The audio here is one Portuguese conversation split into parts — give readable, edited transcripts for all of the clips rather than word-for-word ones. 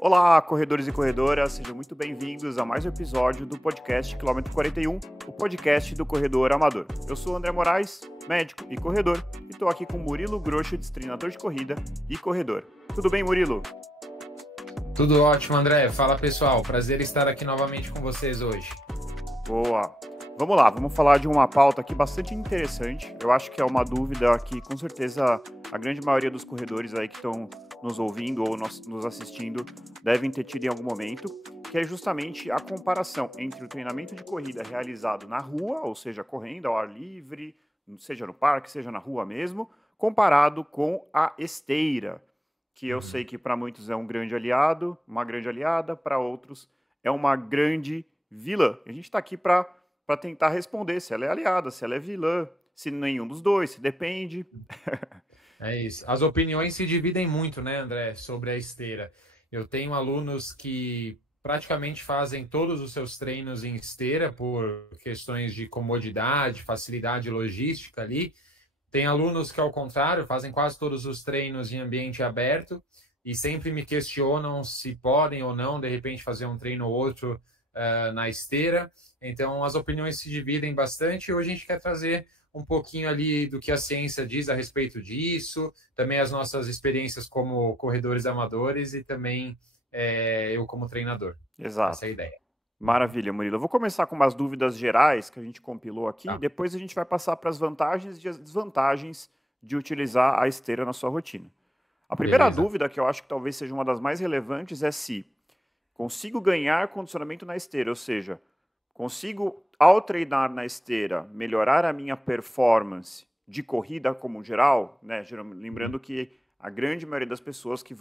Olá, corredores e corredoras, sejam muito bem-vindos a mais um episódio do podcast Quilômetro 41, o podcast do corredor amador. Eu sou o André Moraes, médico e corredor, e estou aqui com Murilo Groschitz, treinador de corrida e corredor. Tudo bem, Murilo? Tudo ótimo, André. Fala, pessoal. Prazer estar aqui novamente com vocês hoje. Boa! Vamos lá, vamos falar de uma pauta aqui bastante interessante. Eu acho que é uma dúvida que, com certeza, a grande maioria dos corredores aí que estão nos ouvindo ou nos assistindo devem ter tido em algum momento, que é justamente a comparação entre o treinamento de corrida realizado na rua, ou seja, correndo ao ar livre, seja no parque, seja na rua mesmo, comparado com a esteira, que eu sei que para muitos é um grande aliado, uma grande aliada, para outros é uma grande vilã. A gente está aqui para tentar responder se ela é aliada, se ela é vilã, se nenhum dos dois, se depende. É isso. As opiniões se dividem muito, né, André, sobre a esteira. Eu tenho alunos que praticamente fazem todos os seus treinos em esteira por questões de comodidade, facilidade logística ali. Tem alunos que, ao contrário, fazem quase todos os treinos em ambiente aberto e sempre me questionam se podem ou não, de repente, fazer um treino ou outro na esteira. Então, as opiniões se dividem bastante e hoje a gente quer trazer um pouquinho ali do que a ciência diz a respeito disso, também as nossas experiências como corredores amadores e também eu como treinador. Exato. Essa é a ideia. Maravilha, Murilo. Eu vou começar com umas dúvidas gerais que a gente compilou aqui, Tá. depois a gente vai passar para as vantagens e as desvantagens de utilizar a esteira na sua rotina. A primeira Beleza. dúvida, que eu acho que talvez seja uma das mais relevantes, é se consigo ganhar condicionamento na esteira, ou seja, consigo, ao treinar na esteira, melhorar a minha performance de corrida como geral, né? Lembrando que a grande maioria das pessoas que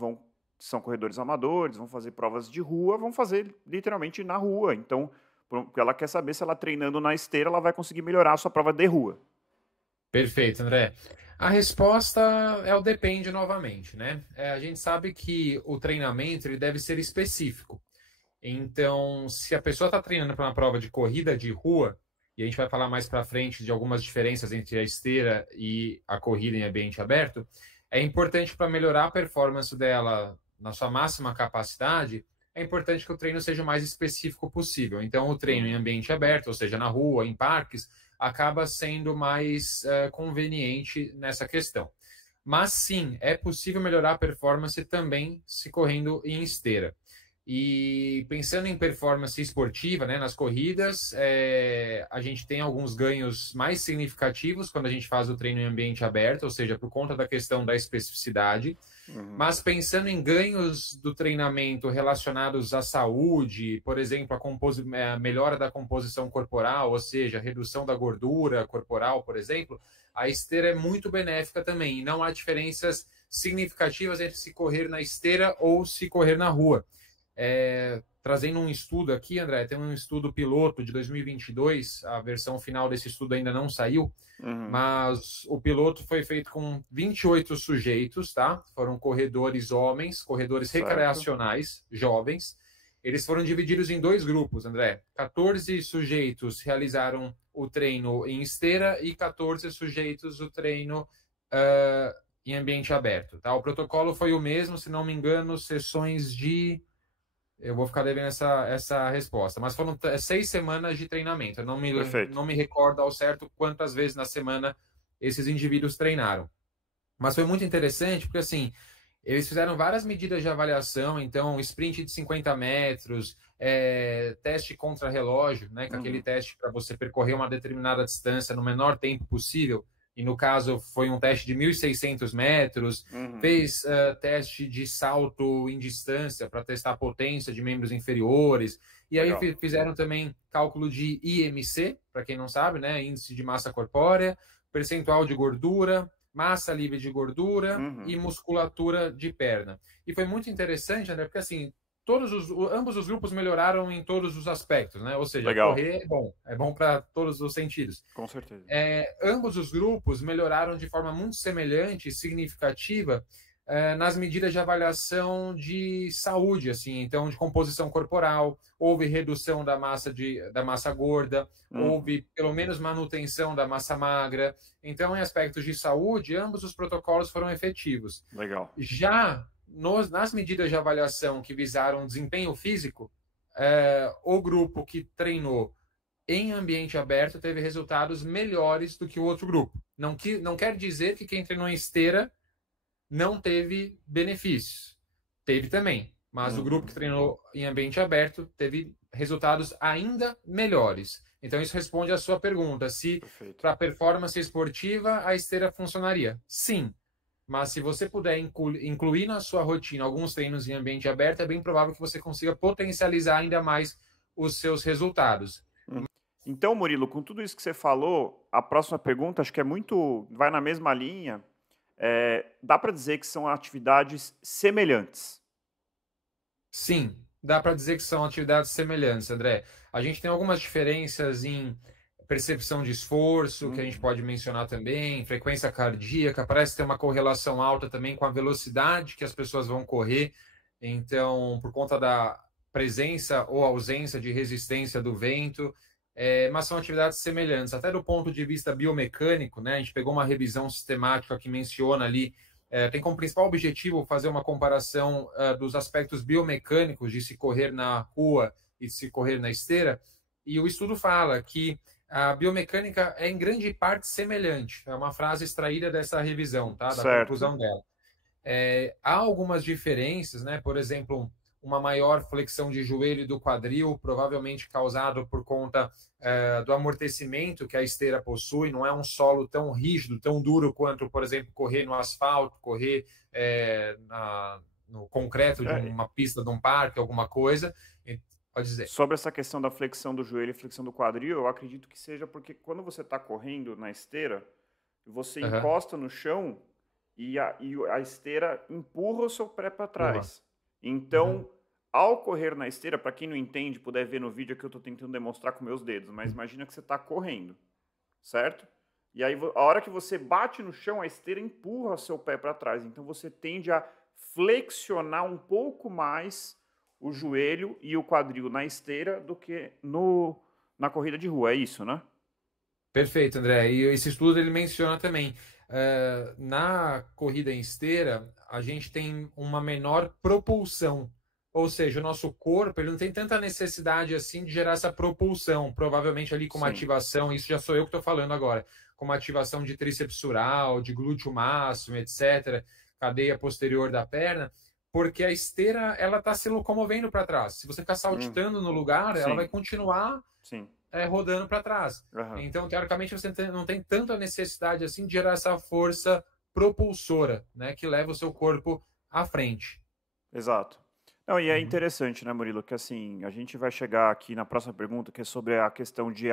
são corredores amadores, vão fazer provas de rua, vão fazer literalmente na rua. Então, ela quer saber se ela treinando na esteira, ela vai conseguir melhorar a sua prova de rua. Perfeito, André. A resposta é o depende novamente, né? A gente sabe que o treinamento ele deve ser específico. Então, se a pessoa está treinando para uma prova de corrida de rua, e a gente vai falar mais para frente de algumas diferenças entre a esteira e a corrida em ambiente aberto, é importante para melhorar a performance dela na sua máxima capacidade, é importante que o treino seja o mais específico possível. Então, o treino em ambiente aberto, ou seja, na rua, em parques, acaba sendo mais conveniente nessa questão. Mas sim, é possível melhorar a performance também se correndo em esteira. E pensando em performance esportiva, né, nas corridas, a gente tem alguns ganhos mais significativos quando a gente faz o treino em ambiente aberto, ou seja, por conta da questão da especificidade. Mas pensando em ganhos do treinamento relacionados à saúde, por exemplo, a melhora da composição corporal, ou seja, redução da gordura corporal, por exemplo, a esteira é muito benéfica também. E não há diferenças significativas entre se correr na esteira ou se correr na rua. Trazendo um estudo aqui, André, tem um estudo piloto de 2022, a versão final desse estudo ainda não saiu, mas o piloto foi feito com 28 sujeitos, tá? Foram corredores homens, corredores recreacionais, jovens. Eles foram divididos em dois grupos, André. 14 sujeitos realizaram o treino em esteira e 14 sujeitos o treino em ambiente aberto, tá? O protocolo foi o mesmo, se não me engano, sessões de... Eu vou ficar devendo essa resposta. Mas foram 6 semanas de treinamento. Eu não me recordo ao certo quantas vezes na semana esses indivíduos treinaram. Mas foi muito interessante porque, assim, eles fizeram várias medidas de avaliação. Então, sprint de 50 metros, teste contra relógio, né? Que é aquele teste para você percorrer uma determinada distância no menor tempo possível. E no caso foi um teste de 1.600 metros, fez teste de salto em distância para testar a potência de membros inferiores, e aí fizeram também cálculo de IMC, para quem não sabe, né, índice de massa corpórea, percentual de gordura, massa livre de gordura e musculatura de perna. E foi muito interessante, André, porque assim, ambos os grupos melhoraram em todos os aspectos, né? Ou seja, correr é bom para todos os sentidos. Com certeza. Ambos os grupos melhoraram de forma muito semelhante e significativa nas medidas de avaliação de saúde, assim, então de composição corporal, houve redução da massa gorda, houve pelo menos manutenção da massa magra. Então, em aspectos de saúde, ambos os protocolos foram efetivos. Legal. Já nas medidas de avaliação que visaram desempenho físico, o grupo que treinou em ambiente aberto teve resultados melhores do que o outro grupo. Não quer dizer que quem treinou em esteira não teve benefícios. Teve também. Mas o grupo que treinou em ambiente aberto teve resultados ainda melhores. Então, isso responde à sua pergunta. Se para performance esportiva a esteira funcionaria? Sim. Mas se você puder incluir na sua rotina alguns treinos em ambiente aberto, é bem provável que você consiga potencializar ainda mais os seus resultados. Então, Murilo, com tudo isso que você falou, a próxima pergunta acho que vai na mesma linha. Dá para dizer que são atividades semelhantes? Sim, dá para dizer que são atividades semelhantes, André. A gente tem algumas diferenças em percepção de esforço, que a gente pode mencionar também, frequência cardíaca, parece ter uma correlação alta também com a velocidade que as pessoas vão correr. Então, por conta da presença ou ausência de resistência do vento, mas são atividades semelhantes. Até do ponto de vista biomecânico, né? A gente pegou uma revisão sistemática que menciona ali, tem como principal objetivo fazer uma comparação dos aspectos biomecânicos de se correr na rua e de se correr na esteira, e o estudo fala que a biomecânica é em grande parte semelhante. É uma frase extraída dessa revisão, tá? Da conclusão dela. Há algumas diferenças, né? Por exemplo, uma maior flexão de joelho e do quadril, provavelmente causado por conta do amortecimento que a esteira possui. Não é um solo tão rígido, tão duro quanto, por exemplo, correr no asfalto, correr no concreto de uma pista de um parque, alguma coisa. Pode dizer. Sobre essa questão da flexão do joelho e flexão do quadril, eu acredito que seja porque quando você está correndo na esteira, você encosta no chão e a esteira empurra o seu pé para trás. Então, ao correr na esteira, para quem não entende, puder ver no vídeo que eu estou tentando demonstrar com meus dedos, mas imagina que você está correndo, certo? E aí, a hora que você bate no chão, a esteira empurra o seu pé para trás. Então, você tende a flexionar um pouco mais o joelho e o quadril na esteira do que na corrida de rua. É isso, né? Perfeito, André. E esse estudo ele menciona também, na corrida em esteira, a gente tem uma menor propulsão. Ou seja, o nosso corpo ele não tem tanta necessidade assim de gerar essa propulsão. Provavelmente ali com uma ativação, isso já sou eu que estou falando agora, com uma ativação de tríceps sural, de glúteo máximo, etc., cadeia posterior da perna, porque a esteira ela está se locomovendo para trás. Se você ficar saltitando no lugar, ela vai continuar rodando para trás. Então, teoricamente, você não tem tanta necessidade assim de gerar essa força propulsora, né, que leva o seu corpo à frente. Exato. Não, e é interessante, né, Murilo, que assim, a gente vai chegar aqui na próxima pergunta, que é sobre a questão de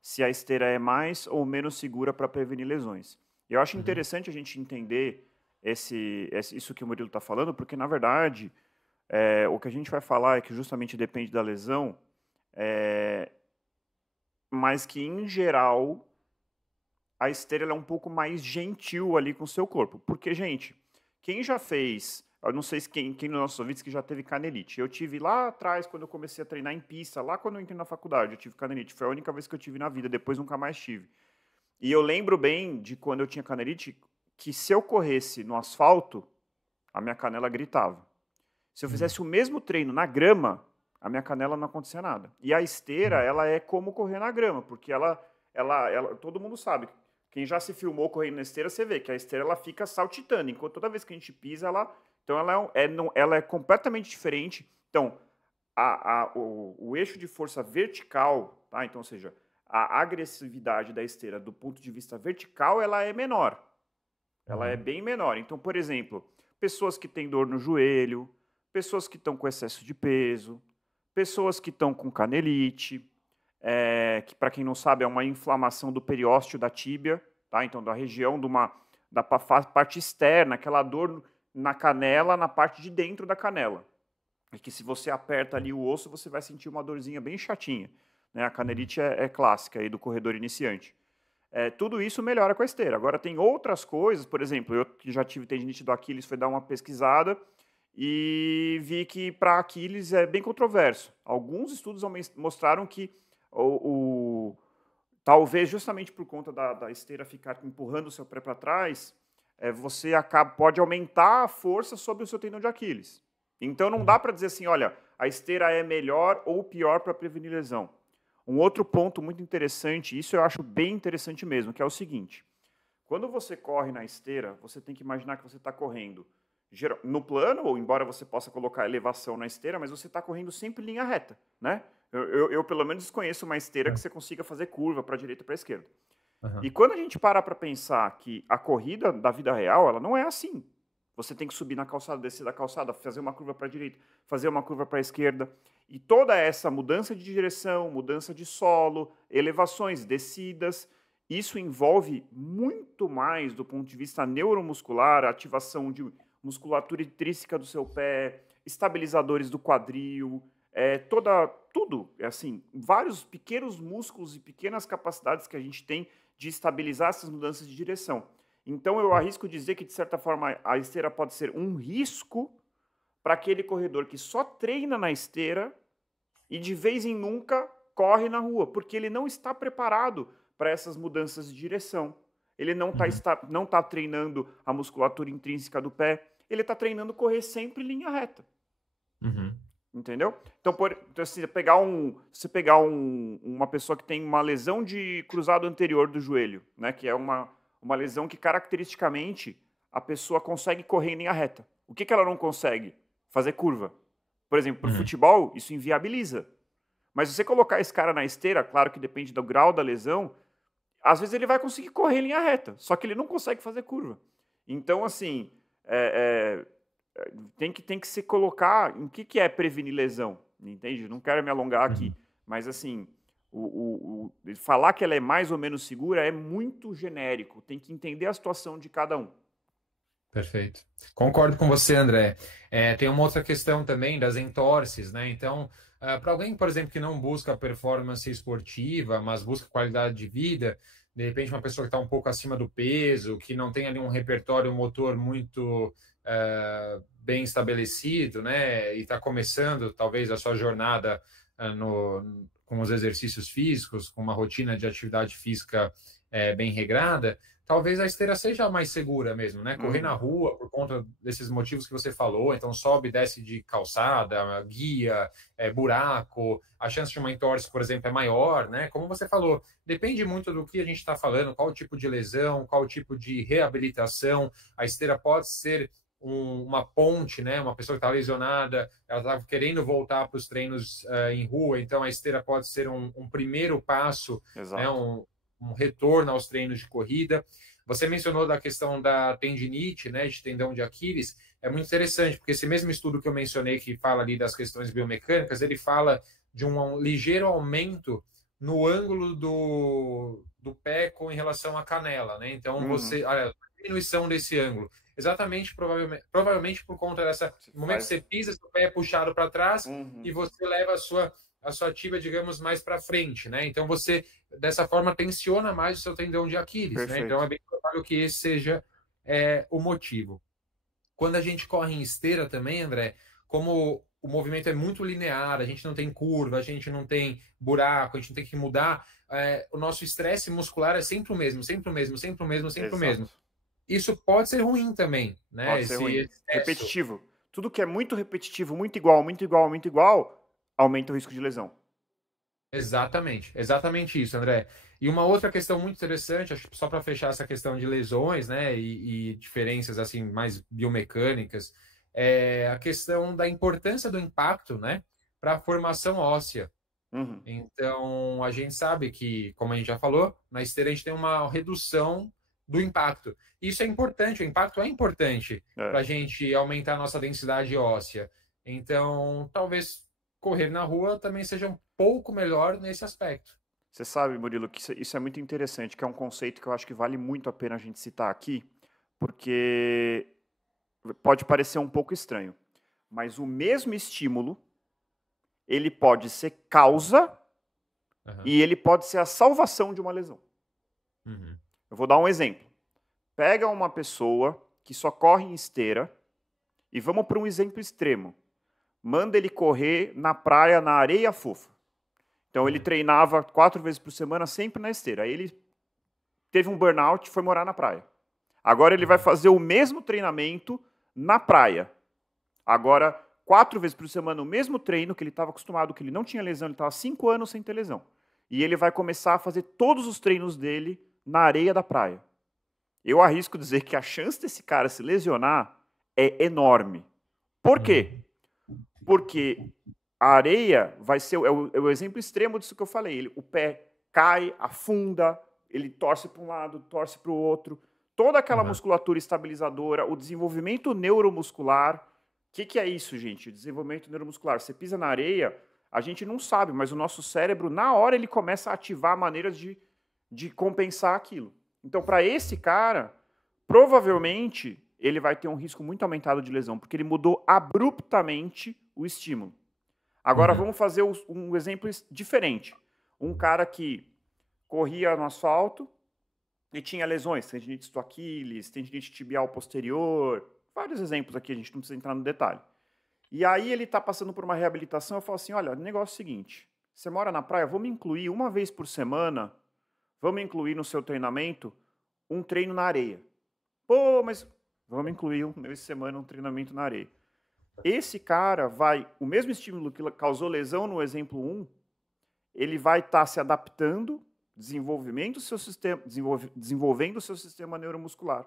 se a esteira é mais ou menos segura para prevenir lesões. Eu acho interessante a gente entender isso que o Murilo está falando, porque, na verdade, o que a gente vai falar é que justamente depende da lesão, mas que, em geral, a esteira é um pouco mais gentil ali com o seu corpo. Porque, gente, quem já fez... Eu não sei se quem nos nossos ouvintes que já teve canelite. Eu tive lá atrás, quando eu comecei a treinar em pista, lá quando eu entrei na faculdade, eu tive canelite. Foi a única vez que eu tive na vida, depois nunca mais tive. E eu lembro bem de quando eu tinha canelite, que se eu corresse no asfalto, a minha canela gritava. Se eu fizesse o mesmo treino na grama, a minha canela não acontecia nada. E a esteira, ela é como correr na grama, porque ela todo mundo sabe. Quem já se filmou correndo na esteira, você vê que a esteira ela fica saltitando, enquanto toda vez que a gente pisa, então ela é completamente diferente. Então, o eixo de força vertical, tá? Então, ou seja, a agressividade da esteira do ponto de vista vertical, ela é menor. Ela é bem menor. Então, por exemplo, pessoas que têm dor no joelho, pessoas que estão com excesso de peso, pessoas que estão com canelite, que para quem não sabe é uma inflamação do periósteo da tíbia, tá? Então da região da parte externa, aquela dor na canela, na parte de dentro da canela. E que se você aperta ali o osso, você vai sentir uma dorzinha bem chatinha, né? A canelite é clássica aí do corredor iniciante. Tudo isso melhora com a esteira. Agora tem outras coisas, por exemplo, eu que já tive tendinite do Aquiles, fui dar uma pesquisada e vi que para Aquiles é bem controverso. Alguns estudos mostraram que talvez justamente por conta da esteira ficar empurrando o seu pé para trás, pode aumentar a força sobre o seu tendão de Aquiles. Então não dá para dizer assim, olha, a esteira é melhor ou pior para prevenir lesão. Um outro ponto muito interessante, isso eu acho bem interessante mesmo, que é o seguinte: quando você corre na esteira, você tem que imaginar que você está correndo no plano, ou embora você possa colocar elevação na esteira, mas você está correndo sempre em linha reta, né? Eu, pelo menos, conheço uma esteira que você consiga fazer curva para a direita e para a esquerda. E quando a gente para pensar que a corrida da vida real, ela não é assim. Você tem que subir na calçada, descer da calçada, fazer uma curva para a direita, fazer uma curva para a esquerda. E toda essa mudança de direção, mudança de solo, elevações, descidas, isso envolve muito mais do ponto de vista neuromuscular, ativação de musculatura intrínseca do seu pé, estabilizadores do quadril, tudo, assim, vários pequenos músculos e pequenas capacidades que a gente tem de estabilizar essas mudanças de direção. Então, eu arrisco dizer que, de certa forma, a esteira pode ser um risco para aquele corredor que só treina na esteira e, de vez em nunca, corre na rua, porque ele não está preparado para essas mudanças de direção. Ele não tá treinando a musculatura intrínseca do pé, ele está treinando correr sempre em linha reta. Entendeu? Então, se você pegar uma pessoa que tem uma lesão de cruzado anterior do joelho, né, que é uma lesão que, caracteristicamente, a pessoa consegue correr em linha reta. O que ela não consegue? Fazer curva. Por exemplo, para o futebol, isso inviabiliza. Mas se você colocar esse cara na esteira, claro que depende do grau da lesão, às vezes ele vai conseguir correr em linha reta, só que ele não consegue fazer curva. Então, assim, tem que se colocar em que é prevenir lesão, entende? Não quero me alongar aqui, mas, assim, falar que ela é mais ou menos segura é muito genérico, tem que entender a situação de cada um. Perfeito. Concordo com você, André. Tem uma outra questão também das entorses, né? Então, para alguém, por exemplo, que não busca performance esportiva, mas busca qualidade de vida, de repente uma pessoa que está um pouco acima do peso, que não tem ali um repertório motor muito bem estabelecido, né? E está começando, talvez, a sua jornada com os exercícios físicos, com uma rotina de atividade física bem regrada, talvez a esteira seja mais segura mesmo, né? Correr na rua por conta desses motivos que você falou, então sobe e desce de calçada, guia, buraco, a chance de uma entorse, por exemplo, é maior, né? Como você falou, depende muito do que a gente está falando, qual tipo de lesão, qual tipo de reabilitação. A esteira pode ser uma ponte, né? Uma pessoa que está lesionada, ela está querendo voltar para os treinos em rua, então a esteira pode ser um primeiro passo, né? Um retorno aos treinos de corrida. Você mencionou da questão da tendinite, né, de tendão de Aquiles. É muito interessante, porque esse mesmo estudo que eu mencionei, que fala ali das questões biomecânicas, ele fala de um ligeiro aumento no ângulo do pé em relação à canela, né? Então, olha, diminuição desse ângulo. Exatamente, provavelmente por conta dessa... No momento que você pisa, seu pé é puxado para trás e você leva a sua tíbia, digamos, mais para frente, né? Então, você, dessa forma, tensiona mais o seu tendão de Aquiles, né? Então, é bem provável que esse seja o motivo. Quando a gente corre em esteira também, André, como o movimento é muito linear, a gente não tem curva, a gente não tem buraco, a gente não tem que mudar, o nosso estresse muscular é sempre o mesmo, sempre o mesmo, sempre o mesmo, sempre o mesmo. Isso pode ser ruim também, né? Pode ser ruim. Repetitivo. Tudo que é muito repetitivo, muito igual, muito igual, muito igual, aumenta o risco de lesão. Exatamente isso, André. E uma outra questão muito interessante, acho que só para fechar essa questão de lesões, né, e diferenças assim mais biomecânicas, é a questão da importância do impacto, né, para a formação óssea. Então, a gente sabe que, como a gente já falou, na esteira a gente tem uma redução do impacto. Isso é importante, o impacto é importante para a gente aumentar a nossa densidade óssea. Então, talvez correr na rua também seja um pouco melhor nesse aspecto. Você sabe, Murilo, que isso é muito interessante, que é um conceito que eu acho que vale muito a pena a gente citar aqui, porque pode parecer um pouco estranho, mas o mesmo estímulo, ele pode ser causa e ele pode ser a salvação de uma lesão. Eu vou dar um exemplo. Pega uma pessoa que só corre em esteira e vamos para um exemplo extremo. Manda ele correr na praia, na areia fofa. Então, ele treinava 4 vezes por semana, sempre na esteira. Aí ele teve um burnout e foi morar na praia. Agora ele vai fazer o mesmo treinamento na praia. Agora, 4 vezes por semana, o mesmo treino que ele estava acostumado, que ele não tinha lesão, ele estava 5 anos sem ter lesão. E ele vai começar a fazer todos os treinos dele na areia da praia. Eu arrisco dizer que a chance desse cara se lesionar é enorme. Por quê? Porque a areia vai ser o exemplo extremo disso que eu falei. O pé cai, afunda, ele torce para um lado, torce para o outro. Toda aquela musculatura estabilizadora, o desenvolvimento neuromuscular. O que é isso, gente? Desenvolvimento neuromuscular. Você pisa na areia, a gente não sabe, mas o nosso cérebro, na hora, ele começa a ativar maneiras de compensar aquilo. Então, para esse cara, provavelmente, ele vai ter um risco muito aumentado de lesão, porque ele mudou abruptamente o estímulo. Agora, vamos fazer um exemplo diferente. Um cara que corria no asfalto e tinha lesões, tendinite do Aquiles, tendinite tibial posterior, vários exemplos aqui, a gente não precisa entrar no detalhe. E aí ele está passando por uma reabilitação, eu falo assim, olha, o negócio é o seguinte, você mora na praia, vamos incluir uma vez por semana, vamos incluir no seu treinamento um treino na areia. Pô, mas vamos incluir uma vez por semana um treinamento na areia. Esse cara vai, o mesmo estímulo que causou lesão no exemplo 1, ele vai estar se adaptando, desenvolvendo o seu sistema neuromuscular,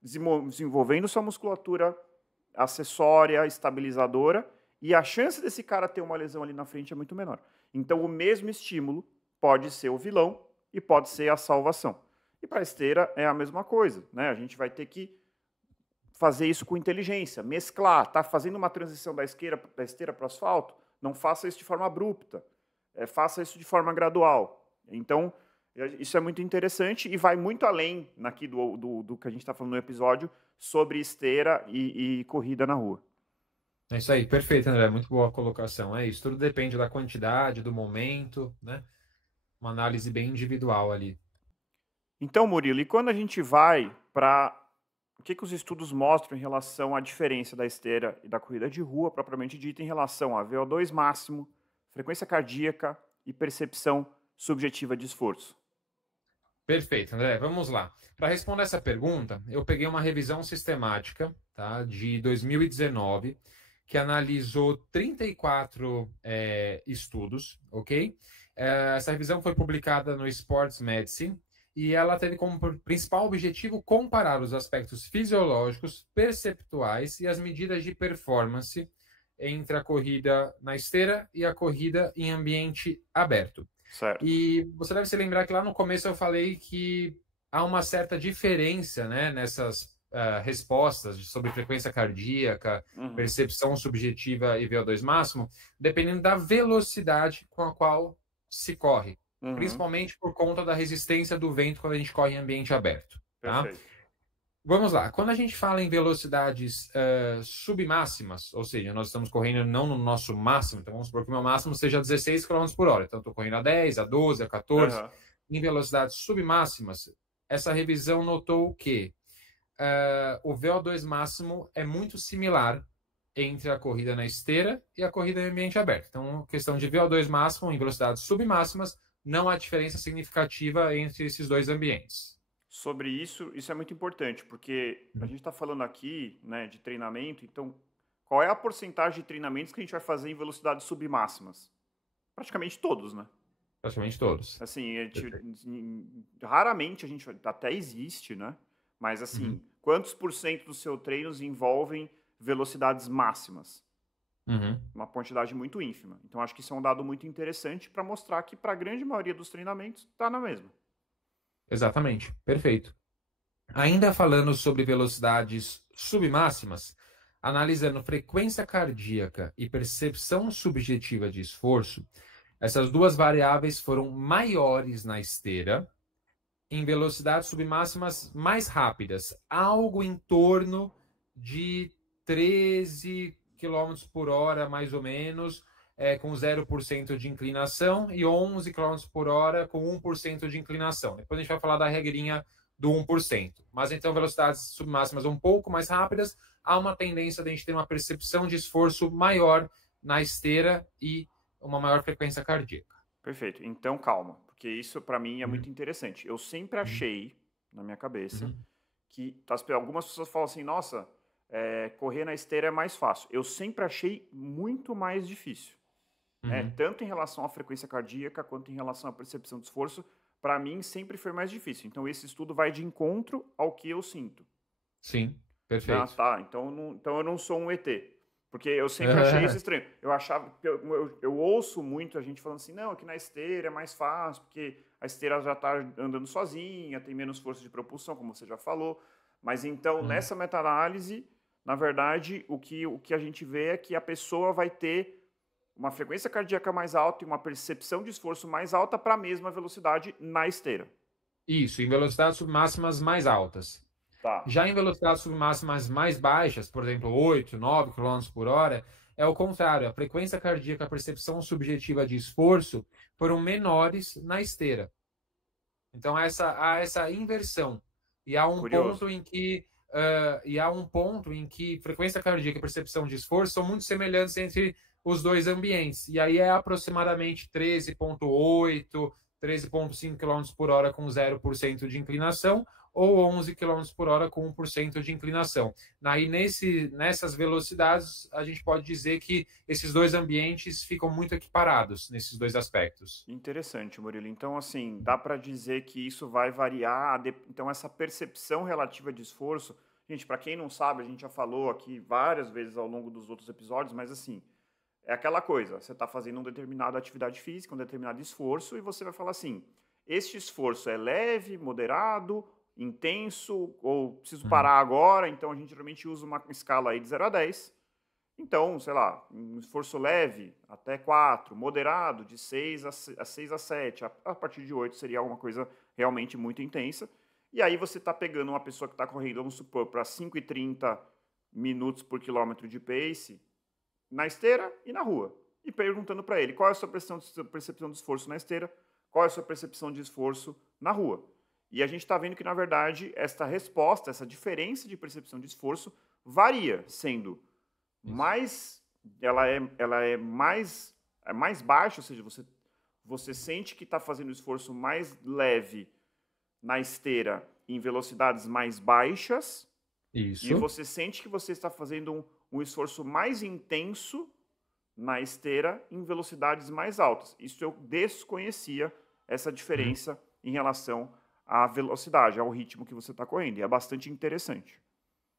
desenvolvendo sua musculatura acessória, estabilizadora, e a chance desse cara ter uma lesão ali na frente é muito menor. Então, o mesmo estímulo pode ser o vilão e pode ser a salvação. E para a esteira é a mesma coisa, né? A gente vai ter que fazer isso com inteligência, mesclar. Está fazendo uma transição da esteira para o asfalto? Não faça isso de forma abrupta. Faça isso de forma gradual. Então, isso é muito interessante e vai muito além aqui do que a gente está falando no episódio sobre esteira e corrida na rua. É isso aí, perfeito, André. Muito boa colocação. É isso, tudo depende da quantidade, do momento, né? Uma análise bem individual ali. Então, Murilo, e quando a gente vai para o que os estudos mostram em relação à diferença da esteira e da corrida de rua, propriamente dita, em relação a VO2 máximo, frequência cardíaca e percepção subjetiva de esforço? Perfeito, André. Vamos lá. Para responder essa pergunta, eu peguei uma revisão sistemática, tá, de 2019, que analisou 34 estudos, ok? Essa revisão foi publicada no Sports Medicine e ela teve como principal objetivo comparar os aspectos fisiológicos, perceptuais e as medidas de performance entre a corrida na esteira e a corrida em ambiente aberto. Certo. E você deve se lembrar que lá no começo eu falei que há uma certa diferença, né, nessas respostas sobre frequência cardíaca, percepção subjetiva e VO2 máximo, dependendo da velocidade com a qual se corre. Principalmente por conta da resistência do vento quando a gente corre em ambiente aberto. Tá? Perfeito. Vamos lá. Quando a gente fala em velocidades submáximas, ou seja, nós estamos correndo não no nosso máximo, então vamos supor que o meu máximo seja 16 km por hora. Então, estou correndo a 10, a 12, a 14. Em velocidades submáximas, essa revisão notou que o VO2 máximo é muito similar entre a corrida na esteira e a corrida em ambiente aberto. Então, questão de VO2 máximo em velocidades submáximas, não há diferença significativa entre esses dois ambientes. Sobre isso é muito importante, porque a gente está falando aqui, né, de treinamento, então qual é a porcentagem de treinamentos que a gente vai fazer em velocidades submáximas? Praticamente todos, né? Praticamente todos. Assim, raramente a gente, até existe, né? Mas assim, quantos por cento dos seus treinos envolvem velocidades máximas? Uma quantidade muito ínfima. Então acho que isso é um dado muito interessante para mostrar que para a grande maioria dos treinamentos está na mesma. Exatamente, perfeito. Ainda falando sobre velocidades submáximas, analisando frequência cardíaca e percepção subjetiva de esforço, essas duas variáveis foram maiores na esteira, em velocidades submáximas mais rápidas, algo em torno de 13 km por hora, mais ou menos, com 0% de inclinação, e 11 km por hora com 1% de inclinação. Depois a gente vai falar da regrinha do 1%. Mas então, velocidades submáximas um pouco mais rápidas, há uma tendência de a gente ter uma percepção de esforço maior na esteira e uma maior frequência cardíaca. Perfeito. Então, calma, porque isso para mim é muito interessante. Eu sempre achei, na minha cabeça, que algumas pessoas falam assim, nossa, correr na esteira é mais fácil. Eu sempre achei muito mais difícil, né? Uhum. Tanto em relação à frequência cardíaca quanto em relação à percepção de esforço, para mim sempre foi mais difícil. Então esse estudo vai de encontro ao que eu sinto. Sim, Ah, perfeito. tá. Então eu não sou um ET. Porque eu sempre achei isso estranho. Eu achava. Eu ouço muito a gente falando assim, não, aqui na esteira é mais fácil, porque a esteira já está andando sozinha, tem menos força de propulsão, como você já falou. Mas então, Uhum. nessa meta-análise, na verdade, o que a gente vê é que a pessoa vai ter uma frequência cardíaca mais alta e uma percepção de esforço mais alta para a mesma velocidade na esteira. Isso, em velocidades submáximas mais altas. Tá. Já em velocidades submáximas mais baixas, por exemplo, 8, 9 quilômetros por hora, é o contrário. A frequência cardíaca, a percepção subjetiva de esforço foram menores na esteira. Então, há essa inversão. E há um Curioso. ponto em que frequência cardíaca e percepção de esforço são muito semelhantes entre os dois ambientes. E aí é aproximadamente 13,8, 13,5 km por hora com 0% de inclinação, ou 11 km por hora com 1% de inclinação. Aí, nessas velocidades, a gente pode dizer que esses dois ambientes ficam muito equiparados nesses dois aspectos. Interessante, Murilo. Então, assim, dá para dizer que isso vai variar. Então, essa percepção relativa de esforço, gente, para quem não sabe, a gente já falou aqui várias vezes ao longo dos outros episódios, mas assim, é aquela coisa, você está fazendo uma determinada atividade física, um determinado esforço, e você vai falar assim, este esforço é leve, moderado, intenso, ou preciso Uhum. parar agora, então a gente geralmente usa uma escala aí de 0 a 10. Então, sei lá, um esforço leve até 4, moderado de 6 a 6 a 7, a partir de 8 seria alguma coisa realmente muito intensa. E aí você está pegando uma pessoa que está correndo, vamos supor, para 5,30 minutos por quilômetro de pace, na esteira e na rua. E perguntando para ele qual é a sua percepção de esforço na esteira, qual é a sua percepção de esforço na rua. E a gente está vendo que, na verdade, esta resposta, essa diferença de percepção de esforço varia, sendo Isso. mais ela é mais baixa, ou seja, você sente que está fazendo um esforço mais leve na esteira em velocidades mais baixas e Isso. você sente que você está fazendo um esforço mais intenso na esteira em velocidades mais altas. Isso eu desconhecia essa Uhum. diferença em relação à velocidade, ao ritmo que você está correndo. E é bastante interessante.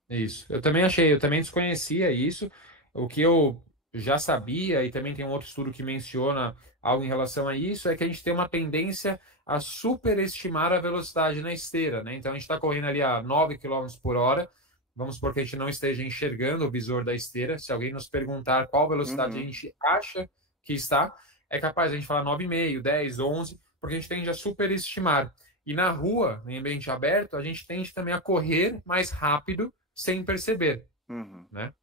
Isso. Eu também achei, eu também desconhecia isso. O que eu já sabia, e também tem um outro estudo que menciona algo em relação a isso, é que a gente tem uma tendência a superestimar a velocidade na esteira, né? Então a gente está correndo ali a 9 quilômetros por hora. Vamos supor que a gente não esteja enxergando o visor da esteira. Se alguém nos perguntar qual velocidade a Uhum. gente acha que está, é capaz a gente falar 9,5, 10, 11, porque a gente tende a superestimar. E na rua, em ambiente aberto, a gente tende também a correr mais rápido sem perceber, Uhum. né?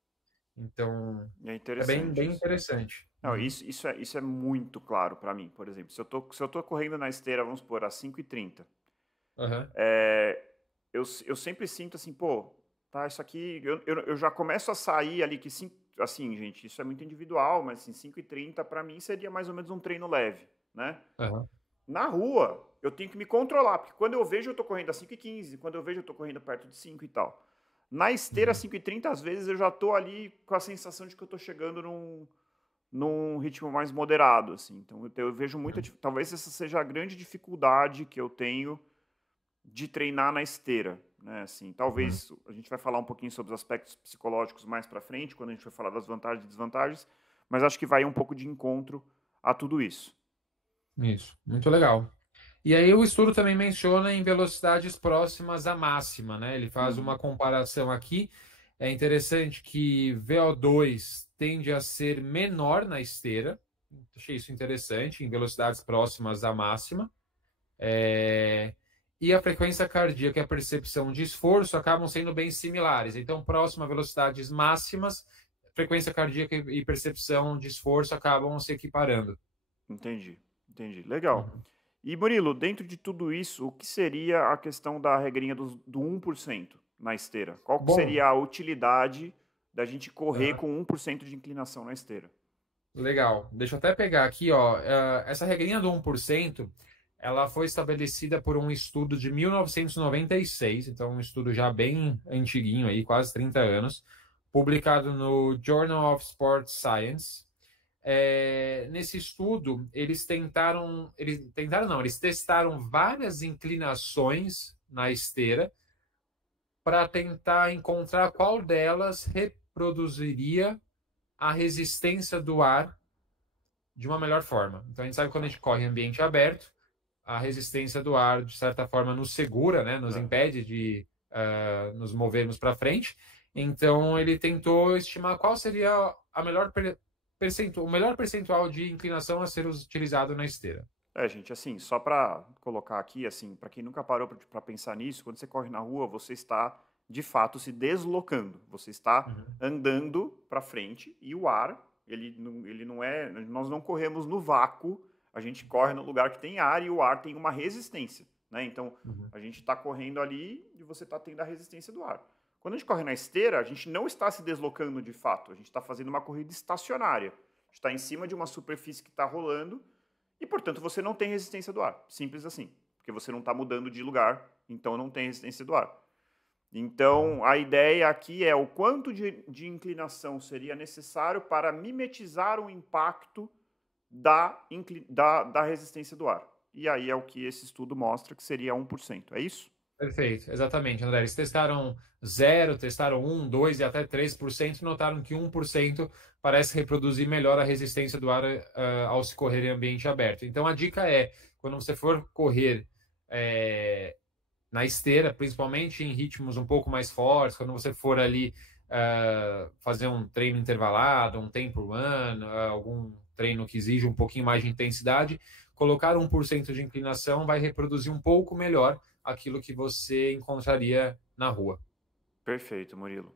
Então, É é bem, interessante bem isso. interessante. Não, Uhum. isso é muito claro para mim, por exemplo. Se eu tô correndo na esteira, vamos supor, às 5:30, Uhum. eu sempre sinto assim, pô, tá, isso aqui, eu já começo a sair ali que, assim, gente, isso é muito individual, mas assim, 5:30 para mim seria mais ou menos um treino leve, né? Uhum. Na rua, eu tenho que me controlar, porque quando eu vejo eu tô correndo a 5:15, quando eu vejo eu tô correndo perto de 5 e tal. Na esteira, Uhum. 5:30, às vezes eu já tô ali com a sensação de que eu tô chegando num ritmo mais moderado, assim. Então eu vejo muita, Uhum. talvez essa seja a grande dificuldade que eu tenho de treinar na esteira, né? Assim, Uhum. talvez a gente vai falar um pouquinho sobre os aspectos psicológicos mais para frente, quando a gente vai falar das vantagens e desvantagens, mas acho que vai um pouco de encontro a tudo isso. Isso, muito legal. E aí o estudo também menciona em velocidades próximas à máxima, né? Ele faz uma Uhum. comparação aqui. É interessante que VO2 tende a ser menor na esteira. Achei isso interessante, em velocidades próximas à máxima. É, E a frequência cardíaca e a percepção de esforço acabam sendo bem similares. Então, próximo a velocidades máximas, frequência cardíaca e percepção de esforço acabam se equiparando. Entendi, entendi. Legal. Uhum. E Murilo, dentro de tudo isso, o que seria a questão da regrinha do 1% na esteira? Qual que Bom, seria a utilidade da gente correr aham, com 1% de inclinação na esteira? legal. Deixa eu até pegar aqui, ó. Essa regrinha do 1%. ela foi estabelecida por um estudo de 1996, então um estudo já bem antiguinho aí, quase 30 anos, publicado no Journal of Sports Science. Nesse estudo, eles testaram várias inclinações na esteira para tentar encontrar qual delas reproduziria a resistência do ar de uma melhor forma. Então, a gente sabe que quando a gente corre em ambiente aberto, a resistência do ar, de certa forma, nos segura, né? Nos impede de nos movermos para frente. Então, ele tentou estimar qual seria a melhor o melhor percentual de inclinação a ser utilizado na esteira. Gente, assim, só para colocar aqui, assim, para quem nunca parou para pensar nisso, quando você corre na rua, você está, de fato, se deslocando. Você está andando para frente e o ar, ele não é... Nós não corremos no vácuo, a gente corre no lugar que tem ar e o ar tem uma resistência, né? Então, a gente está correndo ali e você está tendo a resistência do ar. Quando a gente corre na esteira, a gente não está se deslocando de fato, a gente está fazendo uma corrida estacionária. A gente está em cima de uma superfície que está rolando e, portanto, você não tem resistência do ar. Simples assim, porque você não está mudando de lugar, então não tem resistência do ar. Então, a ideia aqui é o quanto de inclinação seria necessário para mimetizar o impacto da resistência do ar. E aí é o que esse estudo mostra, que seria 1%. É isso? Perfeito, exatamente, André. Eles testaram 0, testaram 1, 2 e até 3%, notaram que 1% parece reproduzir melhor a resistência do ar ao se correr em ambiente aberto. Então, a dica é, quando você for correr na esteira, principalmente em ritmos um pouco mais fortes, quando você for ali fazer um treino intervalado, um tempo run, algum treino que exige um pouquinho mais de intensidade, colocar 1% de inclinação vai reproduzir um pouco melhor aquilo que você encontraria na rua. Perfeito, Murilo.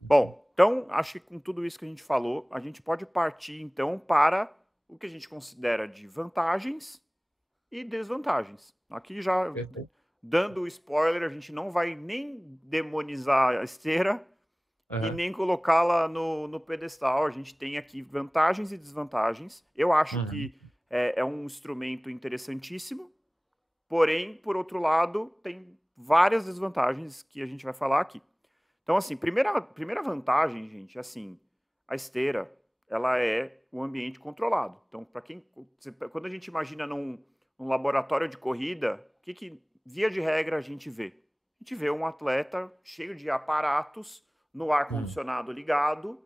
Bom, então, acho que com tudo isso que a gente falou, a gente pode partir, então, para o que a gente considera de vantagens e desvantagens. Aqui já, dando o spoiler, a gente não vai nem demonizar a esteira e nem colocá-la no pedestal. A gente tem aqui vantagens e desvantagens. Eu acho que é um instrumento interessantíssimo, porém, por outro lado, tem várias desvantagens que a gente vai falar aqui. Então, assim, primeira vantagem, gente, assim, a esteira, ela é um ambiente controlado. Então, quando a gente imagina num laboratório de corrida, o que, via de regra, a gente vê? A gente vê um atleta cheio de aparatos, no ar-condicionado ligado,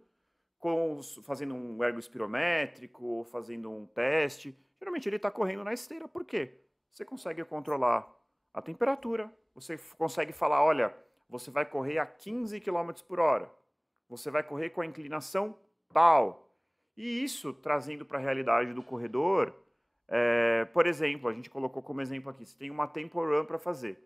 fazendo um ergo espirométrico, fazendo um teste. Geralmente ele está correndo na esteira. Por quê? Você consegue controlar a temperatura, você consegue falar, olha, você vai correr a 15 km por hora, você vai correr com a inclinação tal. E isso, trazendo para a realidade do corredor, por exemplo, a gente colocou como exemplo aqui, você tem uma tempo run para fazer.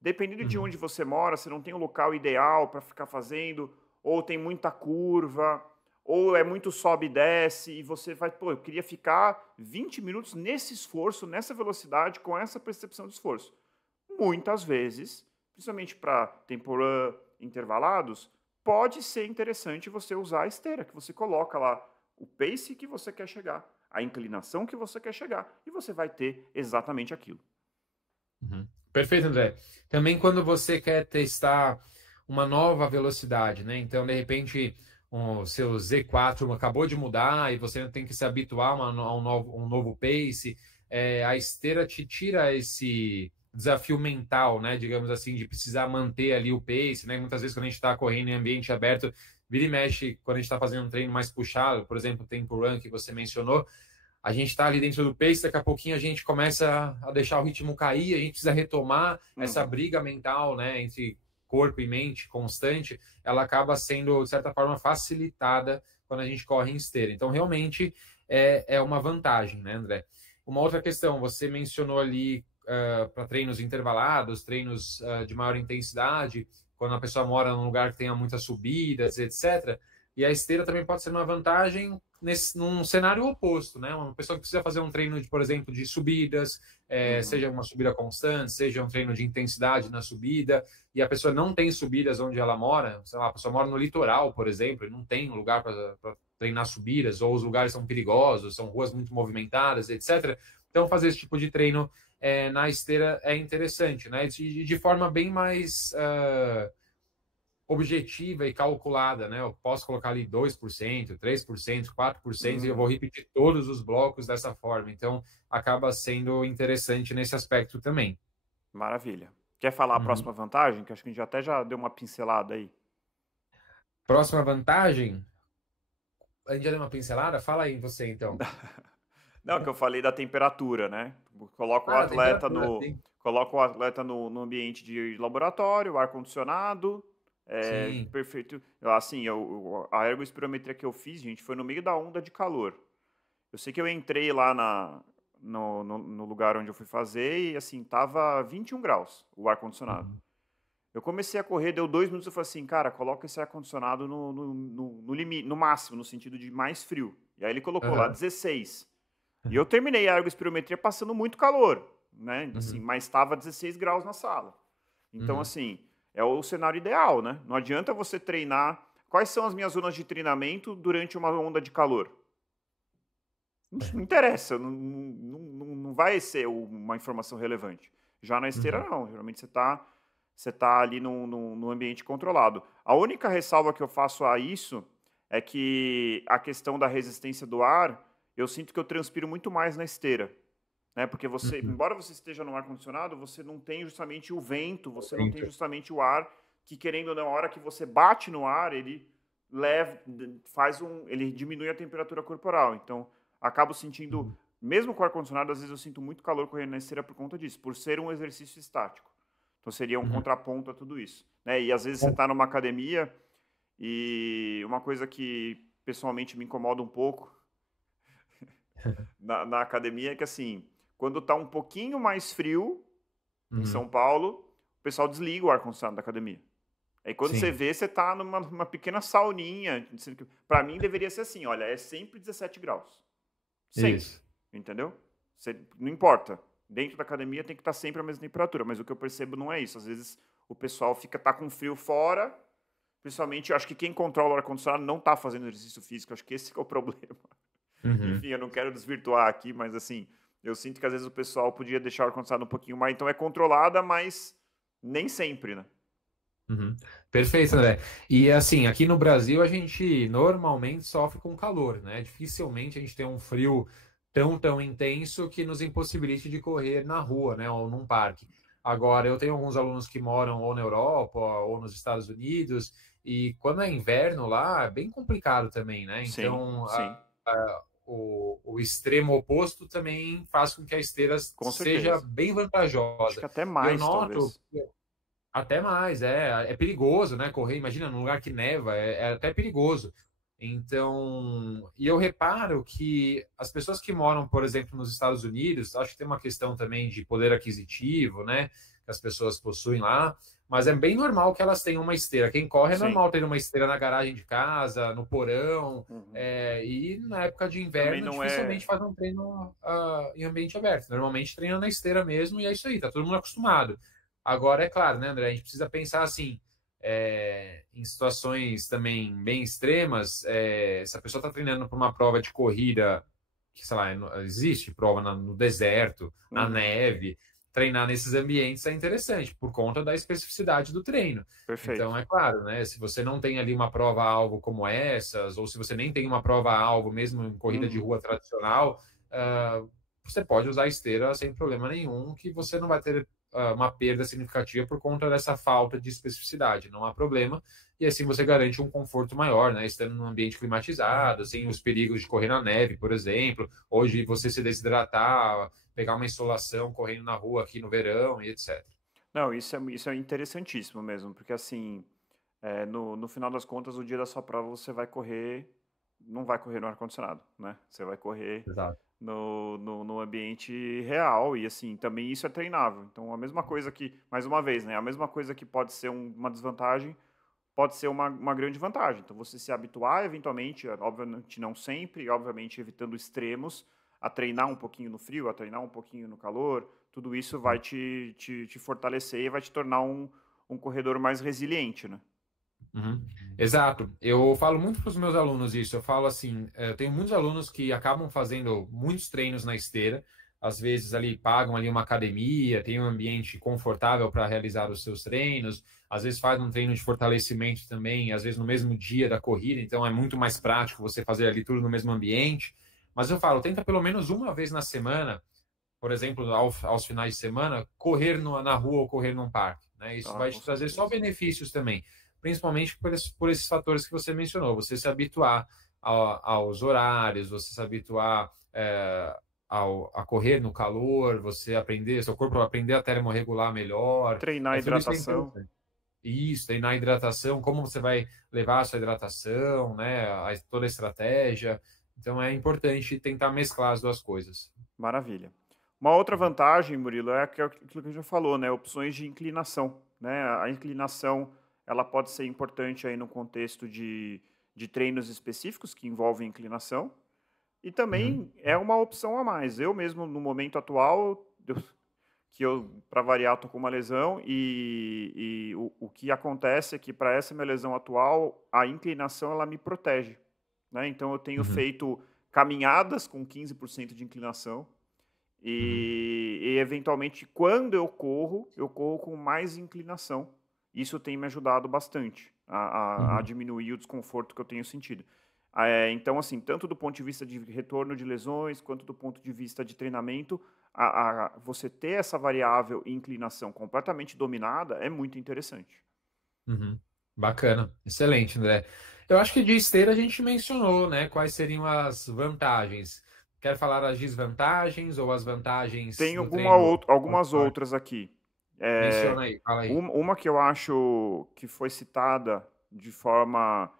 Dependendo de onde você mora, você não tem um local ideal para ficar fazendo, ou tem muita curva, ou é muito sobe e desce, e você vai, eu queria ficar 20 minutos nesse esforço, nessa velocidade, com essa percepção de esforço. Muitas vezes, principalmente para tempo run intervalados, pode ser interessante você usar a esteira, que você coloca lá o pace que você quer chegar, a inclinação que você quer chegar, e você vai ter exatamente aquilo. Perfeito, André. Também quando você quer testar uma nova velocidade, né? Então, de repente, o seu Z4 acabou de mudar e você tem que se habituar a um novo pace, a esteira te tira esse desafio mental, né? Digamos assim, de precisar manter ali o pace, né? Muitas vezes quando a gente está correndo em ambiente aberto, vira e mexe, quando a gente está fazendo um treino mais puxado, por exemplo, o tempo run que você mencionou, a gente está ali dentro do pace, daqui a pouquinho a gente começa a deixar o ritmo cair, a gente precisa retomar essa briga mental, né, entre corpo e mente constante, ela acaba sendo, de certa forma, facilitada quando a gente corre em esteira. Então, realmente, é uma vantagem, né, André? Uma outra questão, você mencionou ali para treinos intervalados, treinos de maior intensidade, quando a pessoa mora num lugar que tenha muitas subidas, etc., e a esteira também pode ser uma vantagem num cenário oposto, né? Uma pessoa que precisa fazer um treino, por exemplo, de subidas, seja uma subida constante, seja um treino de intensidade na subida, e a pessoa não tem subidas onde ela mora, sei lá, a pessoa mora no litoral, por exemplo, e não tem lugar para treinar subidas, ou os lugares são perigosos, são ruas muito movimentadas, etc. Então, fazer esse tipo de treino na esteira é interessante, né? De forma bem mais objetiva e calculada, né? Eu posso colocar ali 2%, 3%, 4% e eu vou repetir todos os blocos dessa forma. Então, acaba sendo interessante nesse aspecto também. Maravilha. Quer falar a Uhum. próxima vantagem? Que acho que a gente até já deu uma pincelada aí. Próxima vantagem, a gente já deu uma pincelada? Fala aí você, então. Não, que eu falei da temperatura, né? Coloca o Ah, a atleta temperatura, no, sim. coloca o atleta no ambiente de laboratório, ar-condicionado, Sim. perfeito. Assim, a ergospirometria que eu fiz, gente, foi no meio da onda de calor. Eu sei que eu entrei lá no lugar onde eu fui fazer e, assim, tava 21 graus o ar-condicionado. Uhum. Eu comecei a correr, deu 2 minutos, eu falei assim, cara, coloca esse ar-condicionado no limite, no máximo, no sentido de mais frio. E aí ele colocou lá Aham. 16. E eu terminei a ergospirometria passando muito calor, né? Assim, Uhum. mas estava 16 graus na sala. Então, Uhum. assim, é o cenário ideal, né? Não adianta você treinar. Quais são as minhas zonas de treinamento durante uma onda de calor? Não interessa, não vai ser uma informação relevante. Já na esteira, Uhum. não. Geralmente você tá ali no ambiente controlado. A única ressalva que eu faço a isso é que a questão da resistência do ar, eu sinto que eu transpiro muito mais na esteira. Né? Porque você, Uhum. embora você esteja no ar-condicionado, você não tem justamente o vento, você não tem Dentro. justamente o ar, que querendo ou não, a hora que você bate no ar, ele leva, ele diminui a temperatura corporal. Então, acabo sentindo, Uhum. mesmo com o ar-condicionado, às vezes eu sinto muito calor correndo na esteira por conta disso, por ser um exercício estático. Então seria um Uhum. contraponto a tudo isso. Né? E às vezes você Bom. está numa academia e uma coisa que pessoalmente me incomoda um pouco na academia é que assim, quando está um pouquinho mais frio em Uhum. São Paulo, o pessoal desliga o ar-condicionado da academia. Aí quando você Sim. vê, você está numa pequena sauninha. Para mim deveria ser assim, olha, é sempre 17 graus. Sempre. Isso. Entendeu? Não importa. Dentro da academia tem que estar sempre a mesma temperatura, mas o que eu percebo não é isso. Às vezes o pessoal tá com frio fora, principalmente, eu acho que quem controla o ar-condicionado não está fazendo exercício físico, eu acho que esse que é o problema. Uhum. Enfim, eu não quero desvirtuar aqui, mas assim, eu sinto que às vezes o pessoal podia deixar o ar-condicionado um pouquinho mais, então é controlada, mas nem sempre, né? Uhum. Perfeito, André. E assim, aqui no Brasil a gente normalmente sofre com calor, né? Dificilmente a gente tem um frio tão intenso que nos impossibilite de correr na rua, né? Ou num parque. Agora, eu tenho alguns alunos que moram ou na Europa ou nos Estados Unidos, e quando é inverno lá, é bem complicado também, né? Sim, Então, sim, o extremo oposto também faz com que a esteira com seja certeza. bem Acho que vantajosa. até E eu mais, noto. talvez. Até mais, é perigoso, né? Correr, imagina, num lugar que neva, é até perigoso. Então, e eu reparo que as pessoas que moram, por exemplo, nos Estados Unidos, acho que tem uma questão também de poder aquisitivo, né? Que as pessoas possuem lá, mas é bem normal que elas tenham uma esteira. Quem corre é Sim. normal ter uma esteira na garagem de casa, no porão, Uhum. e na época de Também inverno não dificilmente é. faz um treino em ambiente aberto. Normalmente treina na esteira mesmo, e é isso aí, tá todo mundo acostumado. Agora, é claro, né, André? A gente precisa pensar assim, em situações também bem extremas. Se a pessoa está treinando para uma prova de corrida, que, sei lá, existe prova no deserto, na Uhum. neve, treinar nesses ambientes é interessante, por conta da especificidade do treino. Perfeito. Então, é claro, né? Se você não tem ali uma prova-alvo como essas, ou se você nem tem uma prova-alvo, mesmo em corrida de Uhum. rua tradicional, você pode usar a esteira sem problema nenhum, que você não vai ter uma perda significativa por conta dessa falta de especificidade. Não há problema. E assim você garante um conforto maior, né? Estando num ambiente climatizado, sem os perigos de correr na neve, por exemplo, ou de você se desidratar, pegar uma insolação correndo na rua aqui no verão e etc. Não, isso é interessantíssimo mesmo, porque assim, no final das contas, o dia da sua prova você vai correr, não vai correr no ar-condicionado, né? Você vai correr Exato. no ambiente real e assim, também isso é treinável. Então, a mesma coisa que, mais uma vez, né? A mesma coisa que pode ser uma desvantagem, pode ser uma grande vantagem. Então, você se habituar, eventualmente, obviamente não sempre, obviamente evitando extremos, a treinar um pouquinho no frio, a treinar um pouquinho no calor, tudo isso vai te fortalecer e vai te tornar um corredor mais resiliente, né? Uhum. Exato. Eu falo muito para os meus alunos isso. Eu falo assim, eu tenho muitos alunos que acabam fazendo muitos treinos na esteira, às vezes ali pagam ali uma academia, tem um ambiente confortável para realizar os seus treinos, às vezes faz um treino de fortalecimento também, às vezes no mesmo dia da corrida, então é muito mais prático você fazer ali tudo no mesmo ambiente. Mas eu falo, tenta pelo menos uma vez na semana, por exemplo, aos finais de semana, correr na rua ou correr num parque, né? Isso Ah, vai com te trazer só certeza. benefícios também, principalmente por esses fatores que você mencionou, você se habituar aos horários, você se habituar a correr no calor, você aprender, seu corpo aprender a termorregular melhor, Treinar a tudo isso é hidratação. interessante. Isso, treinar a hidratação, como você vai levar a sua hidratação, né? Toda a estratégia. Então é importante tentar mesclar as duas coisas. Maravilha. Uma outra vantagem, Murilo, é aquilo que a gente já falou, né? Opções de inclinação, né? A inclinação, ela pode ser importante aí no contexto de treinos específicos que envolvem inclinação, e Uhum, também é uma opção a mais. Eu mesmo, no momento atual, que eu, para variar, tô com uma lesão, e o que acontece é que para essa minha lesão atual, a inclinação ela me protege, né? Então eu tenho uhum, feito caminhadas com 15% de inclinação, uhum, e eventualmente, quando eu corro com mais inclinação. Isso tem me ajudado bastante a uhum. diminuir o desconforto que eu tenho sentido. Então, assim, tanto do ponto de vista de retorno de lesões, quanto do ponto de vista de treinamento, você ter essa variável inclinação completamente dominada é muito interessante. Uhum. Bacana, excelente, André. Eu acho que de esteira a gente mencionou, né? Quais seriam as vantagens? Quer falar as desvantagens ou as vantagens Tem no treino algumas outdoor? outras aqui. É, Menciona aí, fala aí. uma que eu acho que foi citada de forma.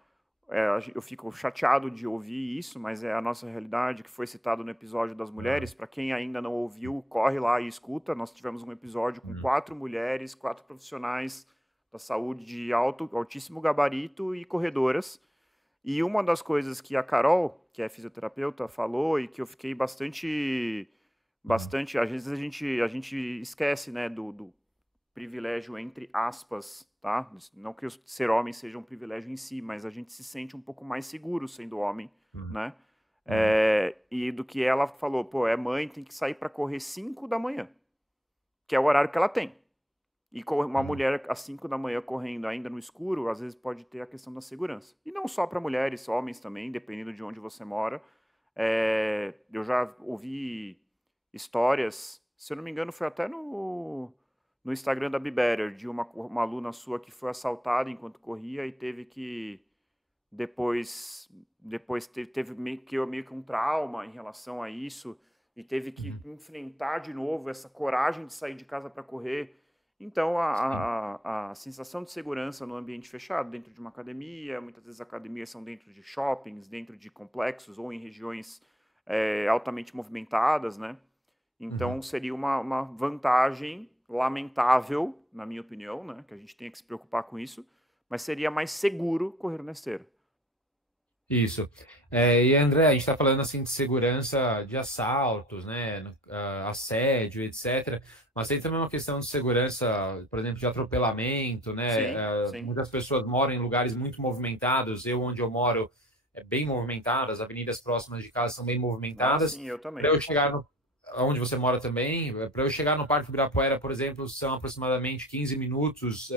Eu fico chateado de ouvir isso, mas é a nossa realidade, que foi citado no episódio das Ah, mulheres. Para quem ainda não ouviu, corre lá e escuta. Nós tivemos um episódio com uhum, 4 mulheres, 4 profissionais da saúde de altíssimo gabarito e corredoras. E uma das coisas que a Carol, que é fisioterapeuta, falou e que eu fiquei uhum, bastante, às vezes a gente esquece, né, do privilégio entre aspas, tá? Não que ser homem seja um privilégio em si, mas a gente se sente um pouco mais seguro sendo homem, uhum, né? uhum, E do que ela falou, pô, é mãe, tem que sair para correr 5 da manhã, que é o horário que ela tem. E uma uhum, mulher às 5 da manhã correndo ainda no escuro, às vezes pode ter a questão da segurança. E não só para mulheres, homens também, dependendo de onde você mora. Eu já ouvi histórias, se eu não me engano, foi até no Instagram da Bibetter, de uma aluna sua que foi assaltada enquanto corria e teve que depois teve meio que um trauma em relação a isso e teve que uhum. enfrentar de novo essa coragem de sair de casa para correr. Então, Sim. a sensação de segurança no ambiente fechado, dentro de uma academia, muitas vezes academias são dentro de shoppings, dentro de complexos ou em regiões altamente movimentadas, né? Uhum. Então, seria uma vantagem lamentável, na minha opinião, né? Que a gente tenha que se preocupar com isso, mas seria mais seguro correr na esteira. Isso. E André, a gente está falando assim de segurança de assaltos, né, assédio, etc. Mas tem também uma questão de segurança, por exemplo, de atropelamento, né? Sim, sim. Muitas pessoas moram em lugares muito movimentados. Onde eu moro, é bem movimentado. As avenidas próximas de casa são bem Ah, movimentadas. sim, eu Para também. eu chegar no Onde você mora também, para eu chegar no Parque Ibirapuera, por exemplo, são aproximadamente 15 minutos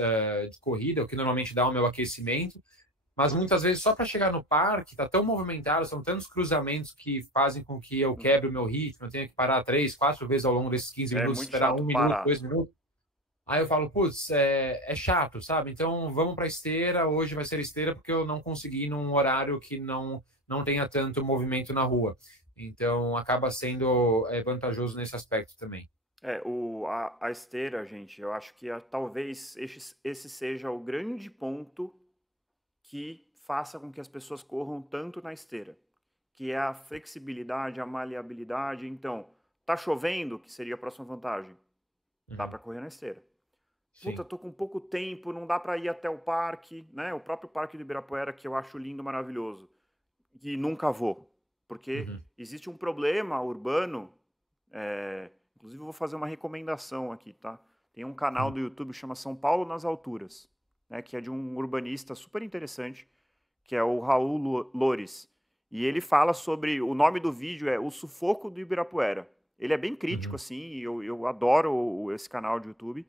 de corrida, o que normalmente dá o meu aquecimento. Mas muitas vezes só para chegar no parque está tão movimentado, são tantos cruzamentos que fazem com que eu Uhum. quebre o meu ritmo, eu tenho que parar 3, 4 vezes ao longo desses 15 É minutos, muito esperar chato 1 minuto, parar. 2 minutos. Aí eu falo, putz, é chato, sabe? Então vamos para esteira, hoje vai ser esteira porque eu não consegui ir num horário que não tenha tanto movimento na rua. Então acaba sendo vantajoso nesse aspecto também. A esteira, gente, eu acho que talvez esse seja o grande ponto que faça com que as pessoas corram tanto na esteira, que é a flexibilidade, a maleabilidade. Então, tá chovendo, que seria a próxima vantagem. Dá Uhum. para correr na esteira. Puta, Sim. tô com pouco tempo, não dá para ir até o parque, né? O próprio Parque do Ibirapuera, que eu acho lindo, maravilhoso, e nunca vou, porque Uhum. existe um problema urbano. Inclusive, eu vou fazer uma recomendação aqui, tá? Tem um canal Uhum. do YouTube que chama São Paulo nas Alturas, né? Que é de um urbanista super interessante, que é o Raul Lores. E ele fala sobre. O nome do vídeo é O Sufoco do Ibirapuera. Ele é bem crítico, Uhum. assim, eu adoro esse canal de YouTube.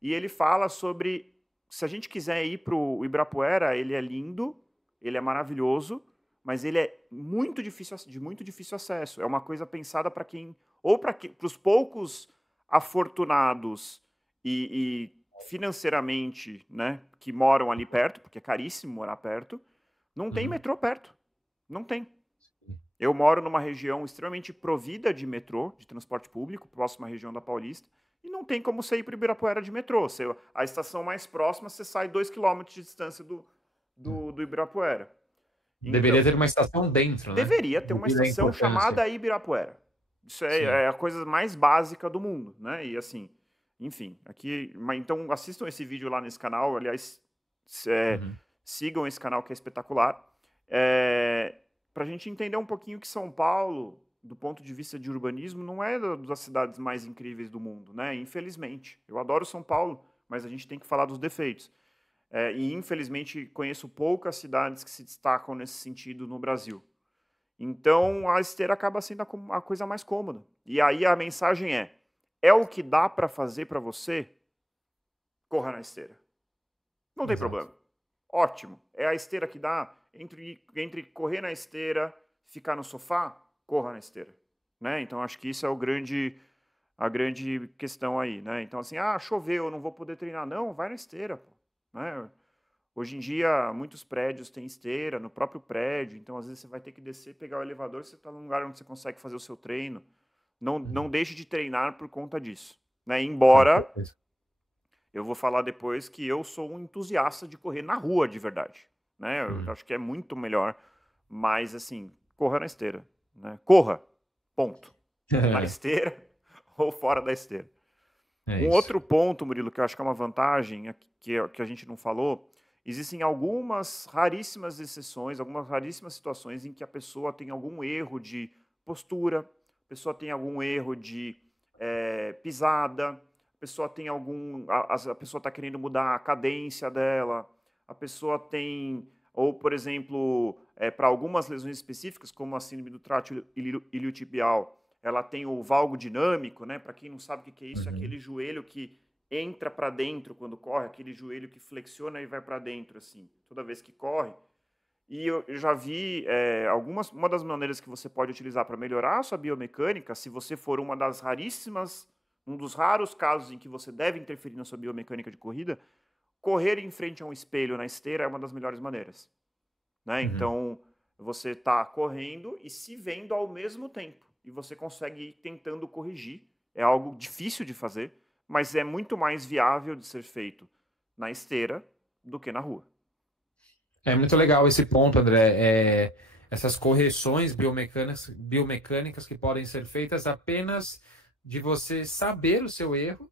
E ele fala sobre, se a gente quiser ir para o Ibirapuera, ele é lindo, ele é maravilhoso, mas ele é muito difícil, de muito difícil acesso. É uma coisa pensada para quem, ou para os poucos afortunados e financeiramente, né, que moram ali perto, porque é caríssimo morar perto, não tem Uhum. metrô perto. Não tem. Eu moro numa região extremamente provida de metrô, de transporte público, próxima à região da Paulista, e não tem como você ir para o Ibirapuera de metrô. A estação mais próxima, você sai 2 km de distância do Ibirapuera. Então, Deveria ter uma estação dentro, né? deveria ter uma Devido à estação importância. chamada Ibirapuera. Isso Sim. é a coisa mais básica do mundo, né? E assim, enfim, aqui, então assistam esse vídeo lá nesse canal, aliás, Uhum. sigam esse canal que é espetacular, para a gente entender um pouquinho que São Paulo, do ponto de vista de urbanismo, não é das cidades mais incríveis do mundo, né? Infelizmente, eu adoro São Paulo, mas a gente tem que falar dos defeitos. E infelizmente conheço poucas cidades que se destacam nesse sentido no Brasil. Então, a esteira acaba sendo a coisa mais cômoda. E aí a mensagem é o que dá para fazer para você? Corra na esteira. Não tem Exato. problema. Ótimo. É a esteira que dá. Entre correr na esteira, ficar no sofá, corra na esteira. Né? Então, acho que isso é a grande questão aí. Né? Então, assim, choveu, eu não vou poder treinar. Não, vai na esteira. Pô. Né? Hoje em dia, muitos prédios têm esteira no próprio prédio, então às vezes você vai ter que descer, pegar o elevador, você está num lugar onde você consegue fazer o seu treino. Não Uhum. deixe de treinar por conta disso. Né? Com Embora certeza. eu vou falar depois que eu sou um entusiasta de correr na rua de verdade. Né? Eu Uhum. acho que é muito melhor, mas assim, corra na esteira. Né? Corra, ponto. Na esteira ou fora da esteira. É Um isso. outro ponto, Murilo, que eu acho que é uma vantagem, que a gente não falou, existem algumas raríssimas exceções, algumas raríssimas situações em que a pessoa tem algum erro de postura, a pessoa tem algum erro de pisada, a pessoa tem a pessoa está querendo mudar a cadência dela, a pessoa tem, ou por exemplo, para algumas lesões específicas, como a síndrome do trato iliotibial, ela tem o valgo dinâmico, né? Para quem não sabe o que é isso, é Uhum. aquele joelho que entra para dentro quando corre, aquele joelho que flexiona e vai para dentro, assim, toda vez que corre. E eu já vi uma das maneiras que você pode utilizar para melhorar a sua biomecânica, se você for um dos raros casos em que você deve interferir na sua biomecânica de corrida, correr em frente a um espelho na esteira é uma das melhores maneiras. Né? Uhum. Então, você está correndo e se vendo ao mesmo tempo. E você consegue ir tentando corrigir. É algo difícil de fazer, mas é muito mais viável de ser feito na esteira do que na rua. É muito legal esse ponto, André. Essas correções biomecânicas que podem ser feitas apenas de você saber o seu erro,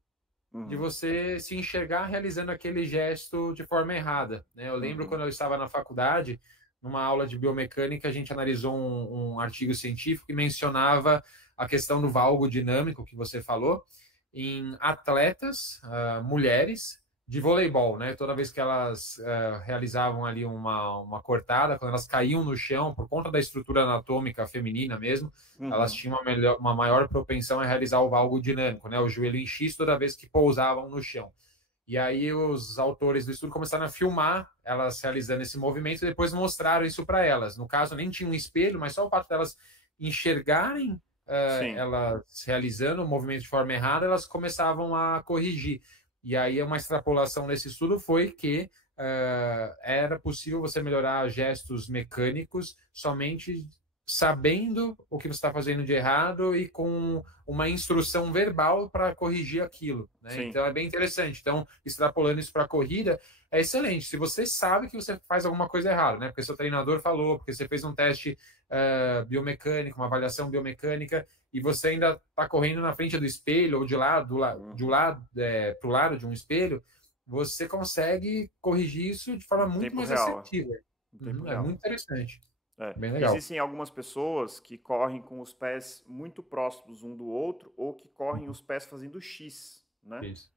de Uhum, você se enxergar realizando aquele gesto de forma errada, né? Eu lembro uhum, quando eu estava na faculdade, numa aula de biomecânica, a gente analisou um artigo científico que mencionava a questão do valgo dinâmico que você falou em atletas, mulheres de voleibol, né? Toda vez que elas realizavam ali uma cortada, quando elas caíam no chão, por conta da estrutura anatômica feminina mesmo, elas uhum, tinham uma maior propensão a realizar o valgo dinâmico, né? O joelho em X toda vez que pousavam no chão. E aí os autores do estudo começaram a filmar elas realizando esse movimento e depois mostraram isso para elas. No caso, nem tinha um espelho, mas só o fato delas enxergarem sim, elas realizando o movimento de forma errada, elas começavam a corrigir. E aí uma extrapolação nesse estudo foi que era possível você melhorar gestos mecânicos somente sabendo o que você está fazendo de errado e com uma instrução verbal para corrigir aquilo, né? sim. Então é bem interessante. Então, extrapolando isso para a corrida, é excelente. Se você sabe que você faz alguma coisa errada, né? Porque seu treinador falou, porque você fez um teste biomecânico, uma avaliação biomecânica, e você ainda está correndo na frente do espelho ou de um Uhum. lado para o lado de um espelho, você consegue corrigir isso de forma Em muito tempo mais real. assertiva. Em tempo Uhum, é real. muito interessante. Bem legal. Existem algumas pessoas que correm com os pés muito próximos um do outro ou que correm os pés fazendo X, né? Isso.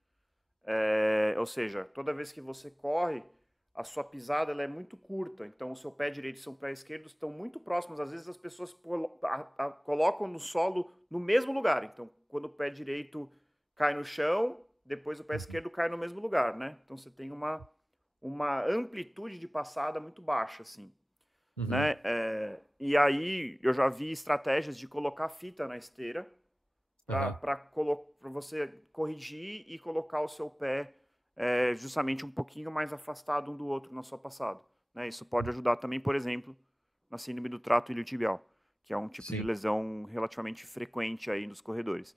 Ou seja, toda vez que você corre, a sua pisada ela é muito curta, então o seu pé direito e o seu pé esquerdo estão muito próximos. Às vezes as pessoas colocam no solo no mesmo lugar. Então, quando o pé direito cai no chão, depois o pé esquerdo cai no mesmo lugar, né? Então você tem uma amplitude de passada muito baixa, assim, Uhum. né? E aí eu já vi estratégias de colocar fita na esteira Aham. para você corrigir e colocar o seu pé justamente um pouquinho mais afastado um do outro na sua passada, né? Isso pode ajudar também, por exemplo, na síndrome do trato iliotibial, que é um tipo de Sim. lesão relativamente frequente aí nos corredores.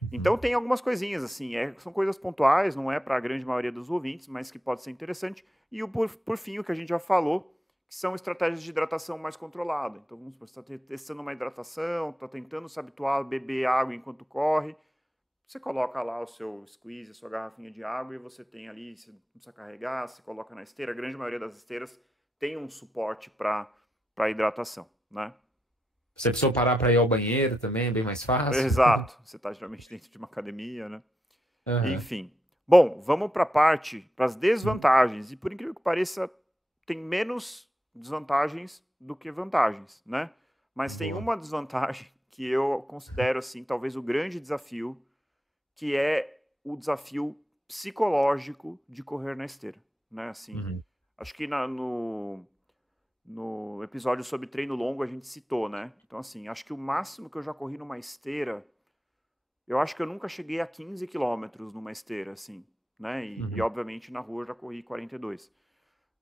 Uhum. Então tem algumas coisinhas assim, são coisas pontuais, não é para a grande maioria dos ouvintes, mas que pode ser interessante. E por fim, o que a gente já falou, que são estratégias de hidratação mais controlada. Então vamos supor, você está testando uma hidratação, está tentando se habituar a beber água enquanto corre, você coloca lá o seu squeeze, a sua garrafinha de água e você tem ali, você não precisa carregar, você coloca na esteira. A grande maioria das esteiras tem um suporte para hidratação, né? Você precisou parar para ir ao banheiro também, é bem mais fácil. Exato. Você está geralmente dentro de uma academia, né? Aham. Enfim. Bom, vamos para as desvantagens. E por incrível que pareça, tem menos desvantagens do que vantagens, né? Mas tem Boa. uma desvantagem que eu considero assim, talvez o grande desafio, que é o desafio psicológico de correr na esteira, né? Assim, Uhum. acho que no episódio sobre treino longo a gente citou, né? Então assim, acho que o máximo que eu já corri numa esteira, eu acho que eu nunca cheguei a 15 quilômetros numa esteira, assim, né? E Uhum. obviamente na rua eu já corri 42.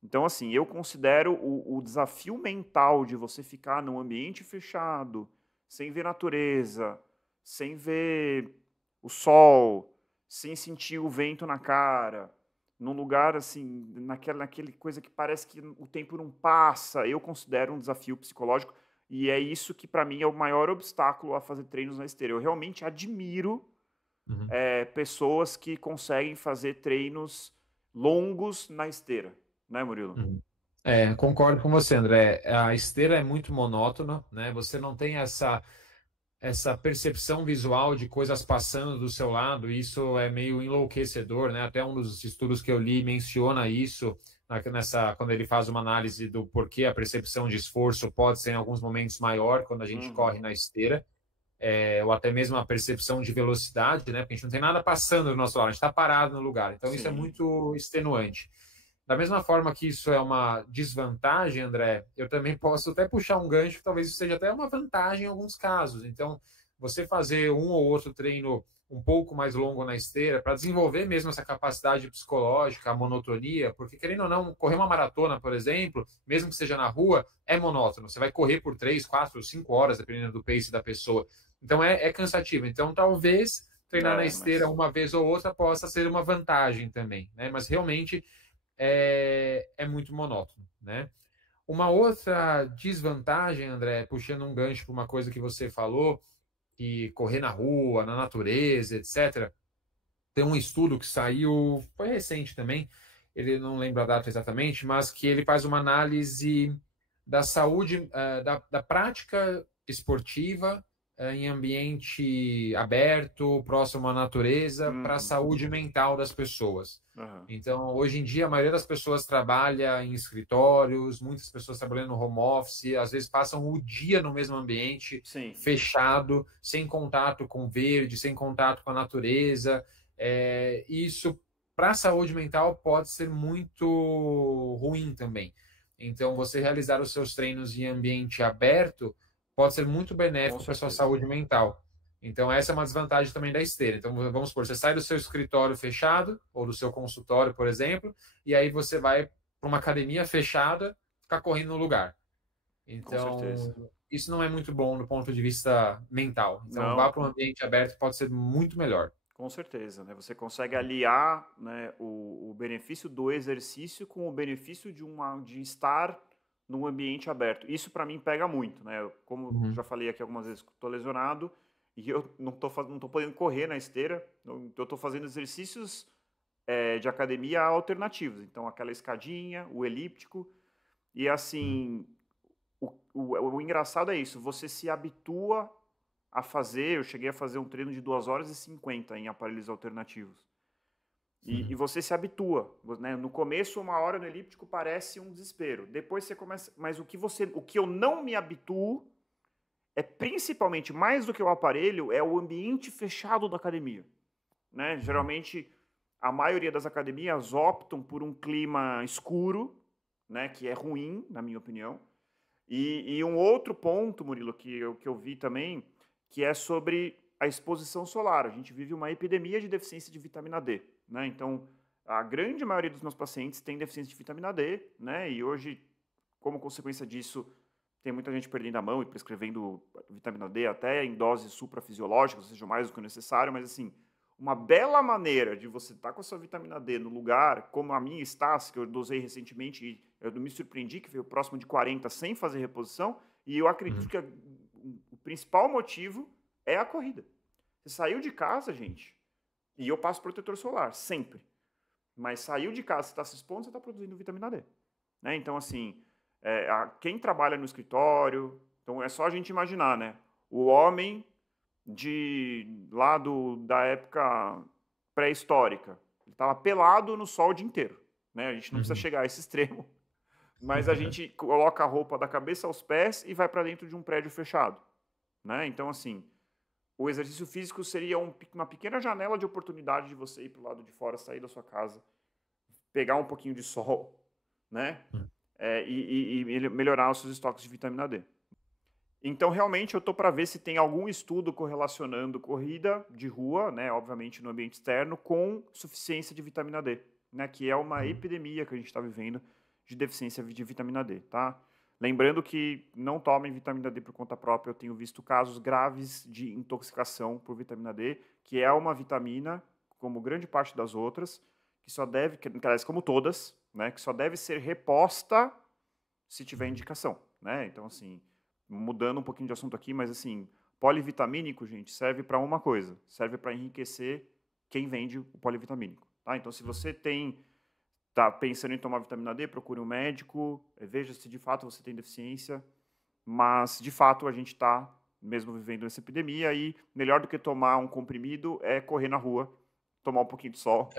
Então assim, eu considero o desafio mental de você ficar num ambiente fechado, sem ver natureza, sem ver o sol, sem sentir o vento na cara, num lugar assim, naquele coisa que parece que o tempo não passa, eu considero um desafio psicológico e é isso que para mim é o maior obstáculo a fazer treinos na esteira. Eu realmente admiro Uhum. pessoas que conseguem fazer treinos longos na esteira, né, Murilo? Uhum. Concordo com você, André. A esteira é muito monótona, né? Você não tem essa percepção visual de coisas passando do seu lado. Isso é meio enlouquecedor, né? Até um dos estudos que eu li menciona isso quando ele faz uma análise do porquê a percepção de esforço pode ser em alguns momentos maior quando a gente corre Uhum. na esteira. Ou até mesmo a percepção de velocidade, né? Porque a gente não tem nada passando do nosso lado, a gente está parado no lugar. Então, isso é Sim. muito extenuante. Da mesma forma que isso é uma desvantagem, André, eu também posso até puxar um gancho que talvez isso seja até uma vantagem em alguns casos. Então, você fazer um ou outro treino um pouco mais longo na esteira para desenvolver mesmo essa capacidade psicológica, a monotonia, porque querendo ou não, correr uma maratona, por exemplo, mesmo que seja na rua, é monótono. Você vai correr por 3, 4, 5 horas, dependendo do pace da pessoa. Então, é cansativo. Então, talvez treinar na esteira Mas uma vez ou outra possa ser uma vantagem também, né? Mas realmente é muito monótono, né? Uma outra desvantagem, André, puxando um gancho para uma coisa que você falou, que correr na rua, na natureza, etc. Tem um estudo que saiu, foi recente também, ele não lembra a data exatamente, mas que ele faz uma análise da saúde, da prática esportiva em ambiente aberto, próximo à natureza, para a uhum. saúde mental das pessoas. Aham. Então, hoje em dia, a maioria das pessoas trabalha em escritórios, muitas pessoas trabalhando no home office, às vezes passam o dia no mesmo ambiente, Sim, fechado, sem contato com o verde, sem contato com a natureza. Isso, para a saúde mental, pode ser muito ruim também. Então, você realizar os seus treinos em ambiente aberto pode ser muito com benéfico para a sua certeza. saúde mental. Então, essa é uma desvantagem também da esteira. Então, vamos supor, você sai do seu escritório fechado, ou do seu consultório, por exemplo, e aí você vai para uma academia fechada, ficar correndo no lugar. Com certeza. Então, isso não é muito bom do ponto de vista mental. Então, Não, vá para um ambiente aberto pode ser muito melhor. com certeza, né? Você consegue aliar, né, o benefício do exercício com o benefício de estar num ambiente aberto. Isso para mim pega muito, né? Como Uhum. já falei aqui algumas vezes, estou lesionado e eu não tô podendo correr na esteira, então eu estou fazendo exercícios de academia alternativos. Então aquela escadinha, o elíptico e Uhum. assim o engraçado é isso, você se habitua a fazer, eu cheguei a fazer um treino de 2 horas e 50 em aparelhos alternativos. E você se habitua, né? No começo, 1 hora no elíptico parece um desespero. Depois você começa... Mas o que eu não me habituo é principalmente, mais do que o aparelho, é o ambiente fechado da academia, né? Geralmente, a maioria das academias optam por um clima escuro, né? Que é ruim, na minha opinião. E um outro ponto, Murilo, que eu vi também, que é sobre a exposição solar. A gente vive uma epidemia de deficiência de vitamina D, né? Então, a grande maioria dos meus pacientes tem deficiência de vitamina D, né? E hoje, como consequência disso, tem muita gente perdendo a mão e prescrevendo vitamina D até em doses suprafisiológicas, ou seja, mais do que o necessário, mas assim, uma bela maneira de você estar com a sua vitamina D no lugar, como a minha Estácio, que eu dosei recentemente e eu me surpreendi, que veio próximo de 40 sem fazer reposição, e eu acredito que o principal motivo é a corrida. Você saiu de casa, gente, e eu passo protetor solar, sempre. Mas saiu de casa, você está se expondo, você está produzindo vitamina D. Né? Então, assim, quem trabalha no escritório, então é só a gente imaginar, né? O homem da época pré-histórica, ele estava pelado no sol o dia inteiro. Né? A gente não precisa chegar a esse extremo, mas a gente coloca a roupa da cabeça aos pés e vai para dentro de um prédio fechado. Né? Então, assim, o exercício físico seria uma pequena janela de oportunidade de você ir para o lado de fora, sair da sua casa, pegar um pouquinho de sol, né? E melhorar os seus estoques de vitamina D. Então, realmente, eu estou para ver se tem algum estudo correlacionando corrida de rua, né, obviamente no ambiente externo, com suficiência de vitamina D, né, que é uma epidemia que a gente está vivendo de deficiência de vitamina D, tá? Lembrando que não tomem vitamina D por conta própria, eu tenho visto casos graves de intoxicação por vitamina D, que é uma vitamina, como grande parte das outras, que só deve, aliás, como todas, né, que só deve ser reposta se tiver indicação, né? Então, assim, mudando um pouquinho de assunto aqui, mas assim, polivitamínico, gente, serve para uma coisa, serve para enriquecer quem vende o polivitamínico, tá? Então, se você tá pensando em tomar vitamina D, procure um médico, veja se de fato você tem deficiência, mas de fato a gente está mesmo vivendo essa epidemia e melhor do que tomar um comprimido é correr na rua, tomar um pouquinho de sol,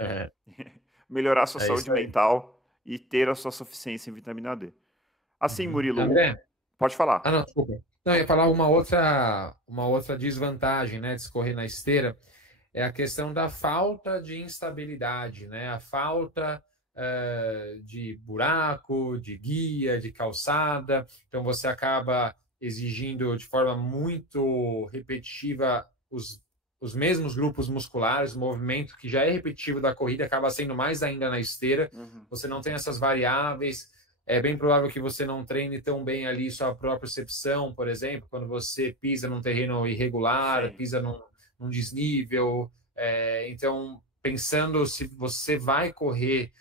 melhorar a sua saúde mental e ter a sua suficiência em vitamina D. Assim, Murilo, André? pode falar. Não, desculpa. Não, eu ia falar uma outra desvantagem, né, de se correr na esteira, é a questão da falta de instabilidade, né? A falta de buraco, de guia, de calçada. Então você acaba exigindo de forma muito repetitiva os mesmos grupos musculares, o movimento que já é repetitivo da corrida acaba sendo mais ainda na esteira. Você não tem essas variáveis. É bem provável que você não treine tão bem ali sua própria percepção, por exemplo, quando você pisa num terreno irregular, pisa num desnível. Então, pensando se você vai correr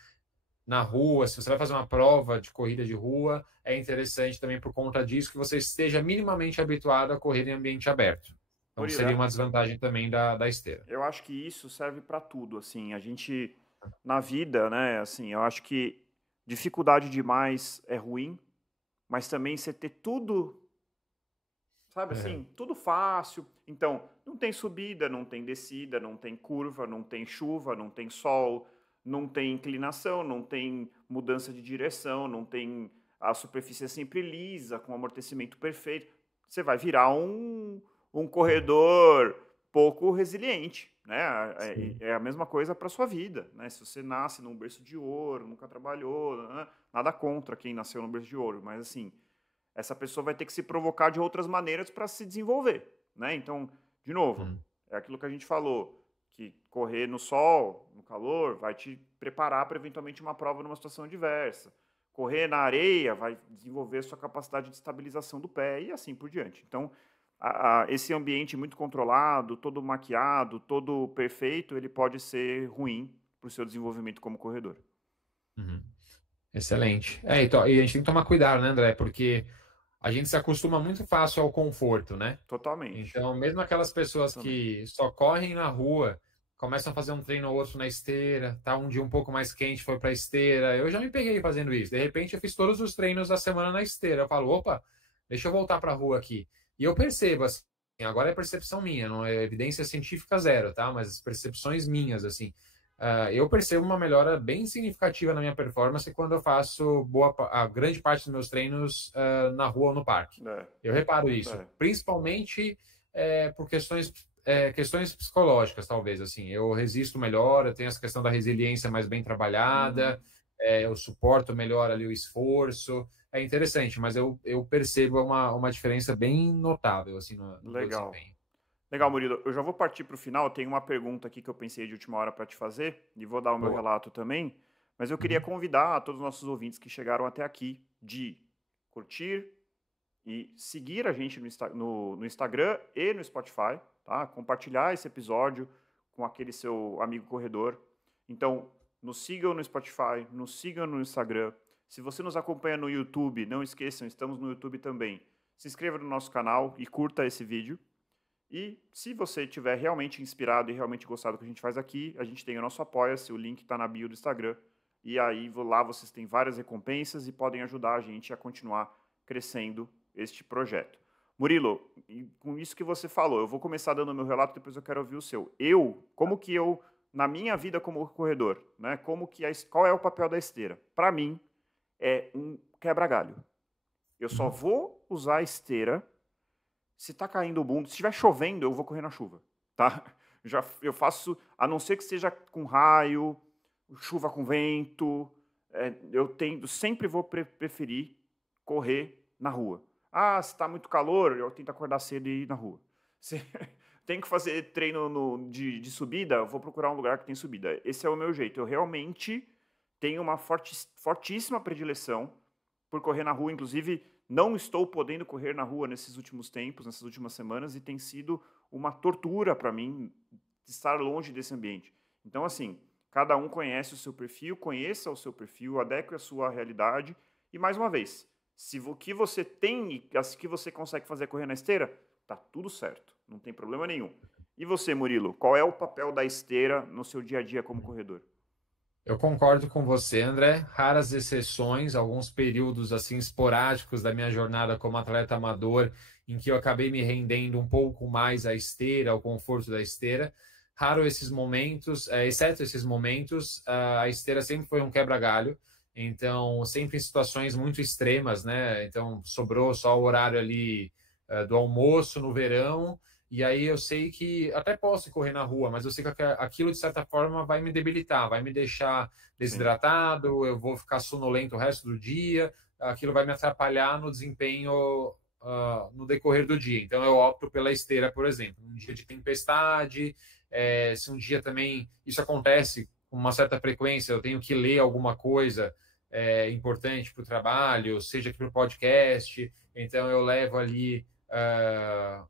na rua, se você vai fazer uma prova de corrida de rua, é interessante também por conta disso que você esteja minimamente habituado a correr em ambiente aberto. Então, seria uma desvantagem também da esteira. Eu acho que isso serve para tudo, assim, a gente, na vida, né, assim, eu acho que dificuldade demais é ruim, mas também você ter tudo, sabe assim, tudo fácil. Então, não tem subida, não tem descida, não tem curva, não tem chuva, não tem sol, não tem inclinação, não tem mudança de direção, não tem a superfície sempre lisa, com amortecimento perfeito. Você vai virar um corredor pouco resiliente, né? É a mesma coisa para sua vida, né? Se você nasce num berço de ouro, nunca trabalhou, né? Nada contra quem nasceu num berço de ouro, mas assim, essa pessoa vai ter que se provocar de outras maneiras para se desenvolver, né? Então, de novo, é aquilo que a gente falou, que correr no sol, no calor, vai te preparar para eventualmente uma prova numa situação adversa. Correr na areia vai desenvolver sua capacidade de estabilização do pé e assim por diante. Então, esse ambiente muito controlado, todo maquiado, todo perfeito, ele pode ser ruim para o seu desenvolvimento como corredor. Excelente. Então, e a gente tem que tomar cuidado, né, André? Porque a gente se acostuma muito fácil ao conforto, né? Totalmente. Então, mesmo aquelas pessoas que só correm na rua, começam a fazer um treino ou outro na esteira, tá um dia um pouco mais quente, foi para esteira. Eu já me peguei fazendo isso. De repente, eu fiz todos os treinos da semana na esteira. Eu falo, opa, deixa eu voltar para a rua aqui. E eu percebo, assim, agora é percepção minha, não é evidência científica zero, tá? Mas as percepções minhas, assim, eu percebo uma melhora bem significativa na minha performance quando eu faço a grande parte dos meus treinos na rua ou no parque. Eu reparo isso, principalmente por questões psicológicas, talvez, assim. Eu resisto melhor, eu tenho essa questão da resiliência mais bem trabalhada, eu suporto melhor ali o esforço. É interessante, mas eu percebo uma diferença bem notável, assim, no meu desempenho. Legal, Murilo. Eu já vou partir para o final. Tem uma pergunta aqui que eu pensei de última hora para te fazer, e vou dar o meu relato também. Mas eu queria convidar a todos os nossos ouvintes que chegaram até aqui de curtir e seguir a gente no Instagram e no Spotify, tá? Compartilhar esse episódio com aquele seu amigo corredor. Então, nos sigam no Spotify, nos sigam no Instagram. Se você nos acompanha no YouTube, não esqueçam, estamos no YouTube também. Se inscreva no nosso canal e curta esse vídeo. E se você estiver realmente inspirado e realmente gostado do que a gente faz aqui, a gente tem o nosso Apoia-se, o link está na bio do Instagram. E aí lá vocês têm várias recompensas e podem ajudar a gente a continuar crescendo este projeto. Murilo, com isso que você falou, eu vou começar dando o meu relato, depois eu quero ouvir o seu. Como que eu, na minha vida como corredor, né, qual é o papel da esteira? Para mim, é um quebra-galho. Eu só vou usar a esteira se tá caindo o mundo, se estiver chovendo, eu vou correr na chuva, tá? Eu faço, a não ser que seja com raio, chuva com vento, sempre vou preferir correr na rua. Se tá muito calor, eu tento acordar cedo e ir na rua. Se tem que fazer treino de subida, eu vou procurar um lugar que tem subida. Esse é o meu jeito. Eu realmente tenho uma fortíssima predileção por correr na rua, inclusive não estou podendo correr na rua nesses últimos tempos, nessas últimas semanas, e tem sido uma tortura para mim estar longe desse ambiente. Então, assim, cada um conhece o seu perfil, conheça o seu perfil, adeque a sua realidade. E, mais uma vez, se o que você tem e o que você consegue fazer é correr na esteira, tá tudo certo, não tem problema nenhum. E você, Murilo, qual é o papel da esteira no seu dia a dia como corredor? Eu concordo com você, André. Raras exceções, alguns períodos assim esporádicos da minha jornada como atleta amador, em que eu acabei me rendendo um pouco mais à esteira, ao conforto da esteira. Raro esses momentos, exceto esses momentos, a esteira sempre foi um quebra-galho. Então, sempre em situações muito extremas, né? Então, sobrou só o horário ali do almoço no verão. E aí eu sei que até posso correr na rua, mas eu sei que aquilo, de certa forma, vai me debilitar, vai me deixar desidratado, eu vou ficar sonolento o resto do dia, aquilo vai me atrapalhar no desempenho no decorrer do dia. Então eu opto pela esteira, por exemplo. Um dia de tempestade, se um dia também isso acontece com uma certa frequência, eu tenho que ler alguma coisa importante para o trabalho, seja aqui para o podcast, então eu levo ali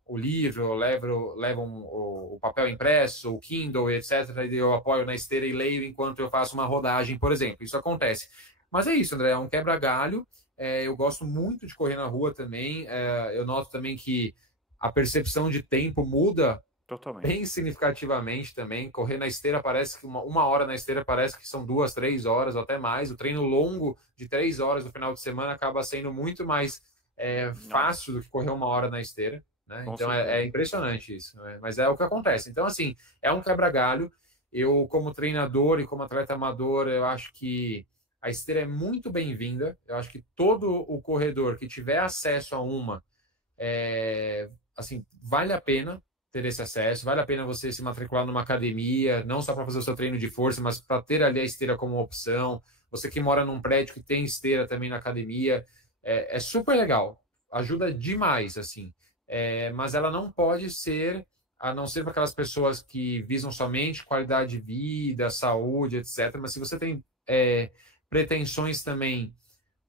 o livro, levo o papel impresso, o Kindle, etc. E eu apoio na esteira e leio enquanto eu faço uma rodagem, por exemplo. Isso acontece. Mas é isso, André, é um quebra-galho. Eu gosto muito de correr na rua também. Eu noto também que a percepção de tempo muda bem significativamente também. Correr na esteira parece que uma hora na esteira parece que são 2, 3 horas ou até mais. O treino longo de 3 horas no final de semana acaba sendo muito mais fácil do que correr 1 hora na esteira, né? Então é impressionante isso, né? Mas é o que acontece. Então, assim, é um quebra-galho. Eu, como treinador e como atleta amador, eu acho que a esteira é muito bem-vinda. Eu acho que todo o corredor que tiver acesso a uma, assim, vale a pena ter esse acesso, vale a pena você se matricular numa academia, não só para fazer o seu treino de força, mas para ter ali a esteira como opção. Você que mora num prédio que tem esteira também na academia, é super legal, ajuda demais, assim. Mas ela não pode ser, a não ser para aquelas pessoas que visam somente qualidade de vida, saúde, etc. Mas se você tem pretensões também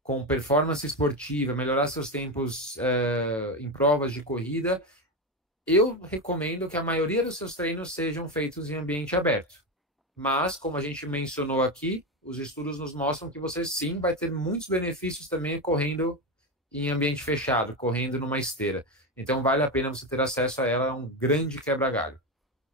com performance esportiva, melhorar seus tempos em provas de corrida, eu recomendo que a maioria dos seus treinos sejam feitos em ambiente aberto. Mas, como a gente mencionou aqui, os estudos nos mostram que você sim vai ter muitos benefícios também correndo em ambiente fechado, correndo numa esteira. Então vale a pena você ter acesso a ela, é um grande quebra-galho.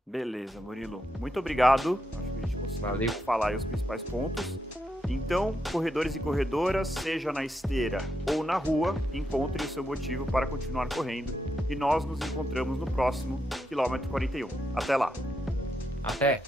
Beleza, Murilo. Muito obrigado. Acho que a gente conseguiu falar aí os principais pontos. Então, corredores e corredoras, seja na esteira ou na rua, encontrem o seu motivo para continuar correndo. E nós nos encontramos no próximo quilômetro 41. Até lá. Até!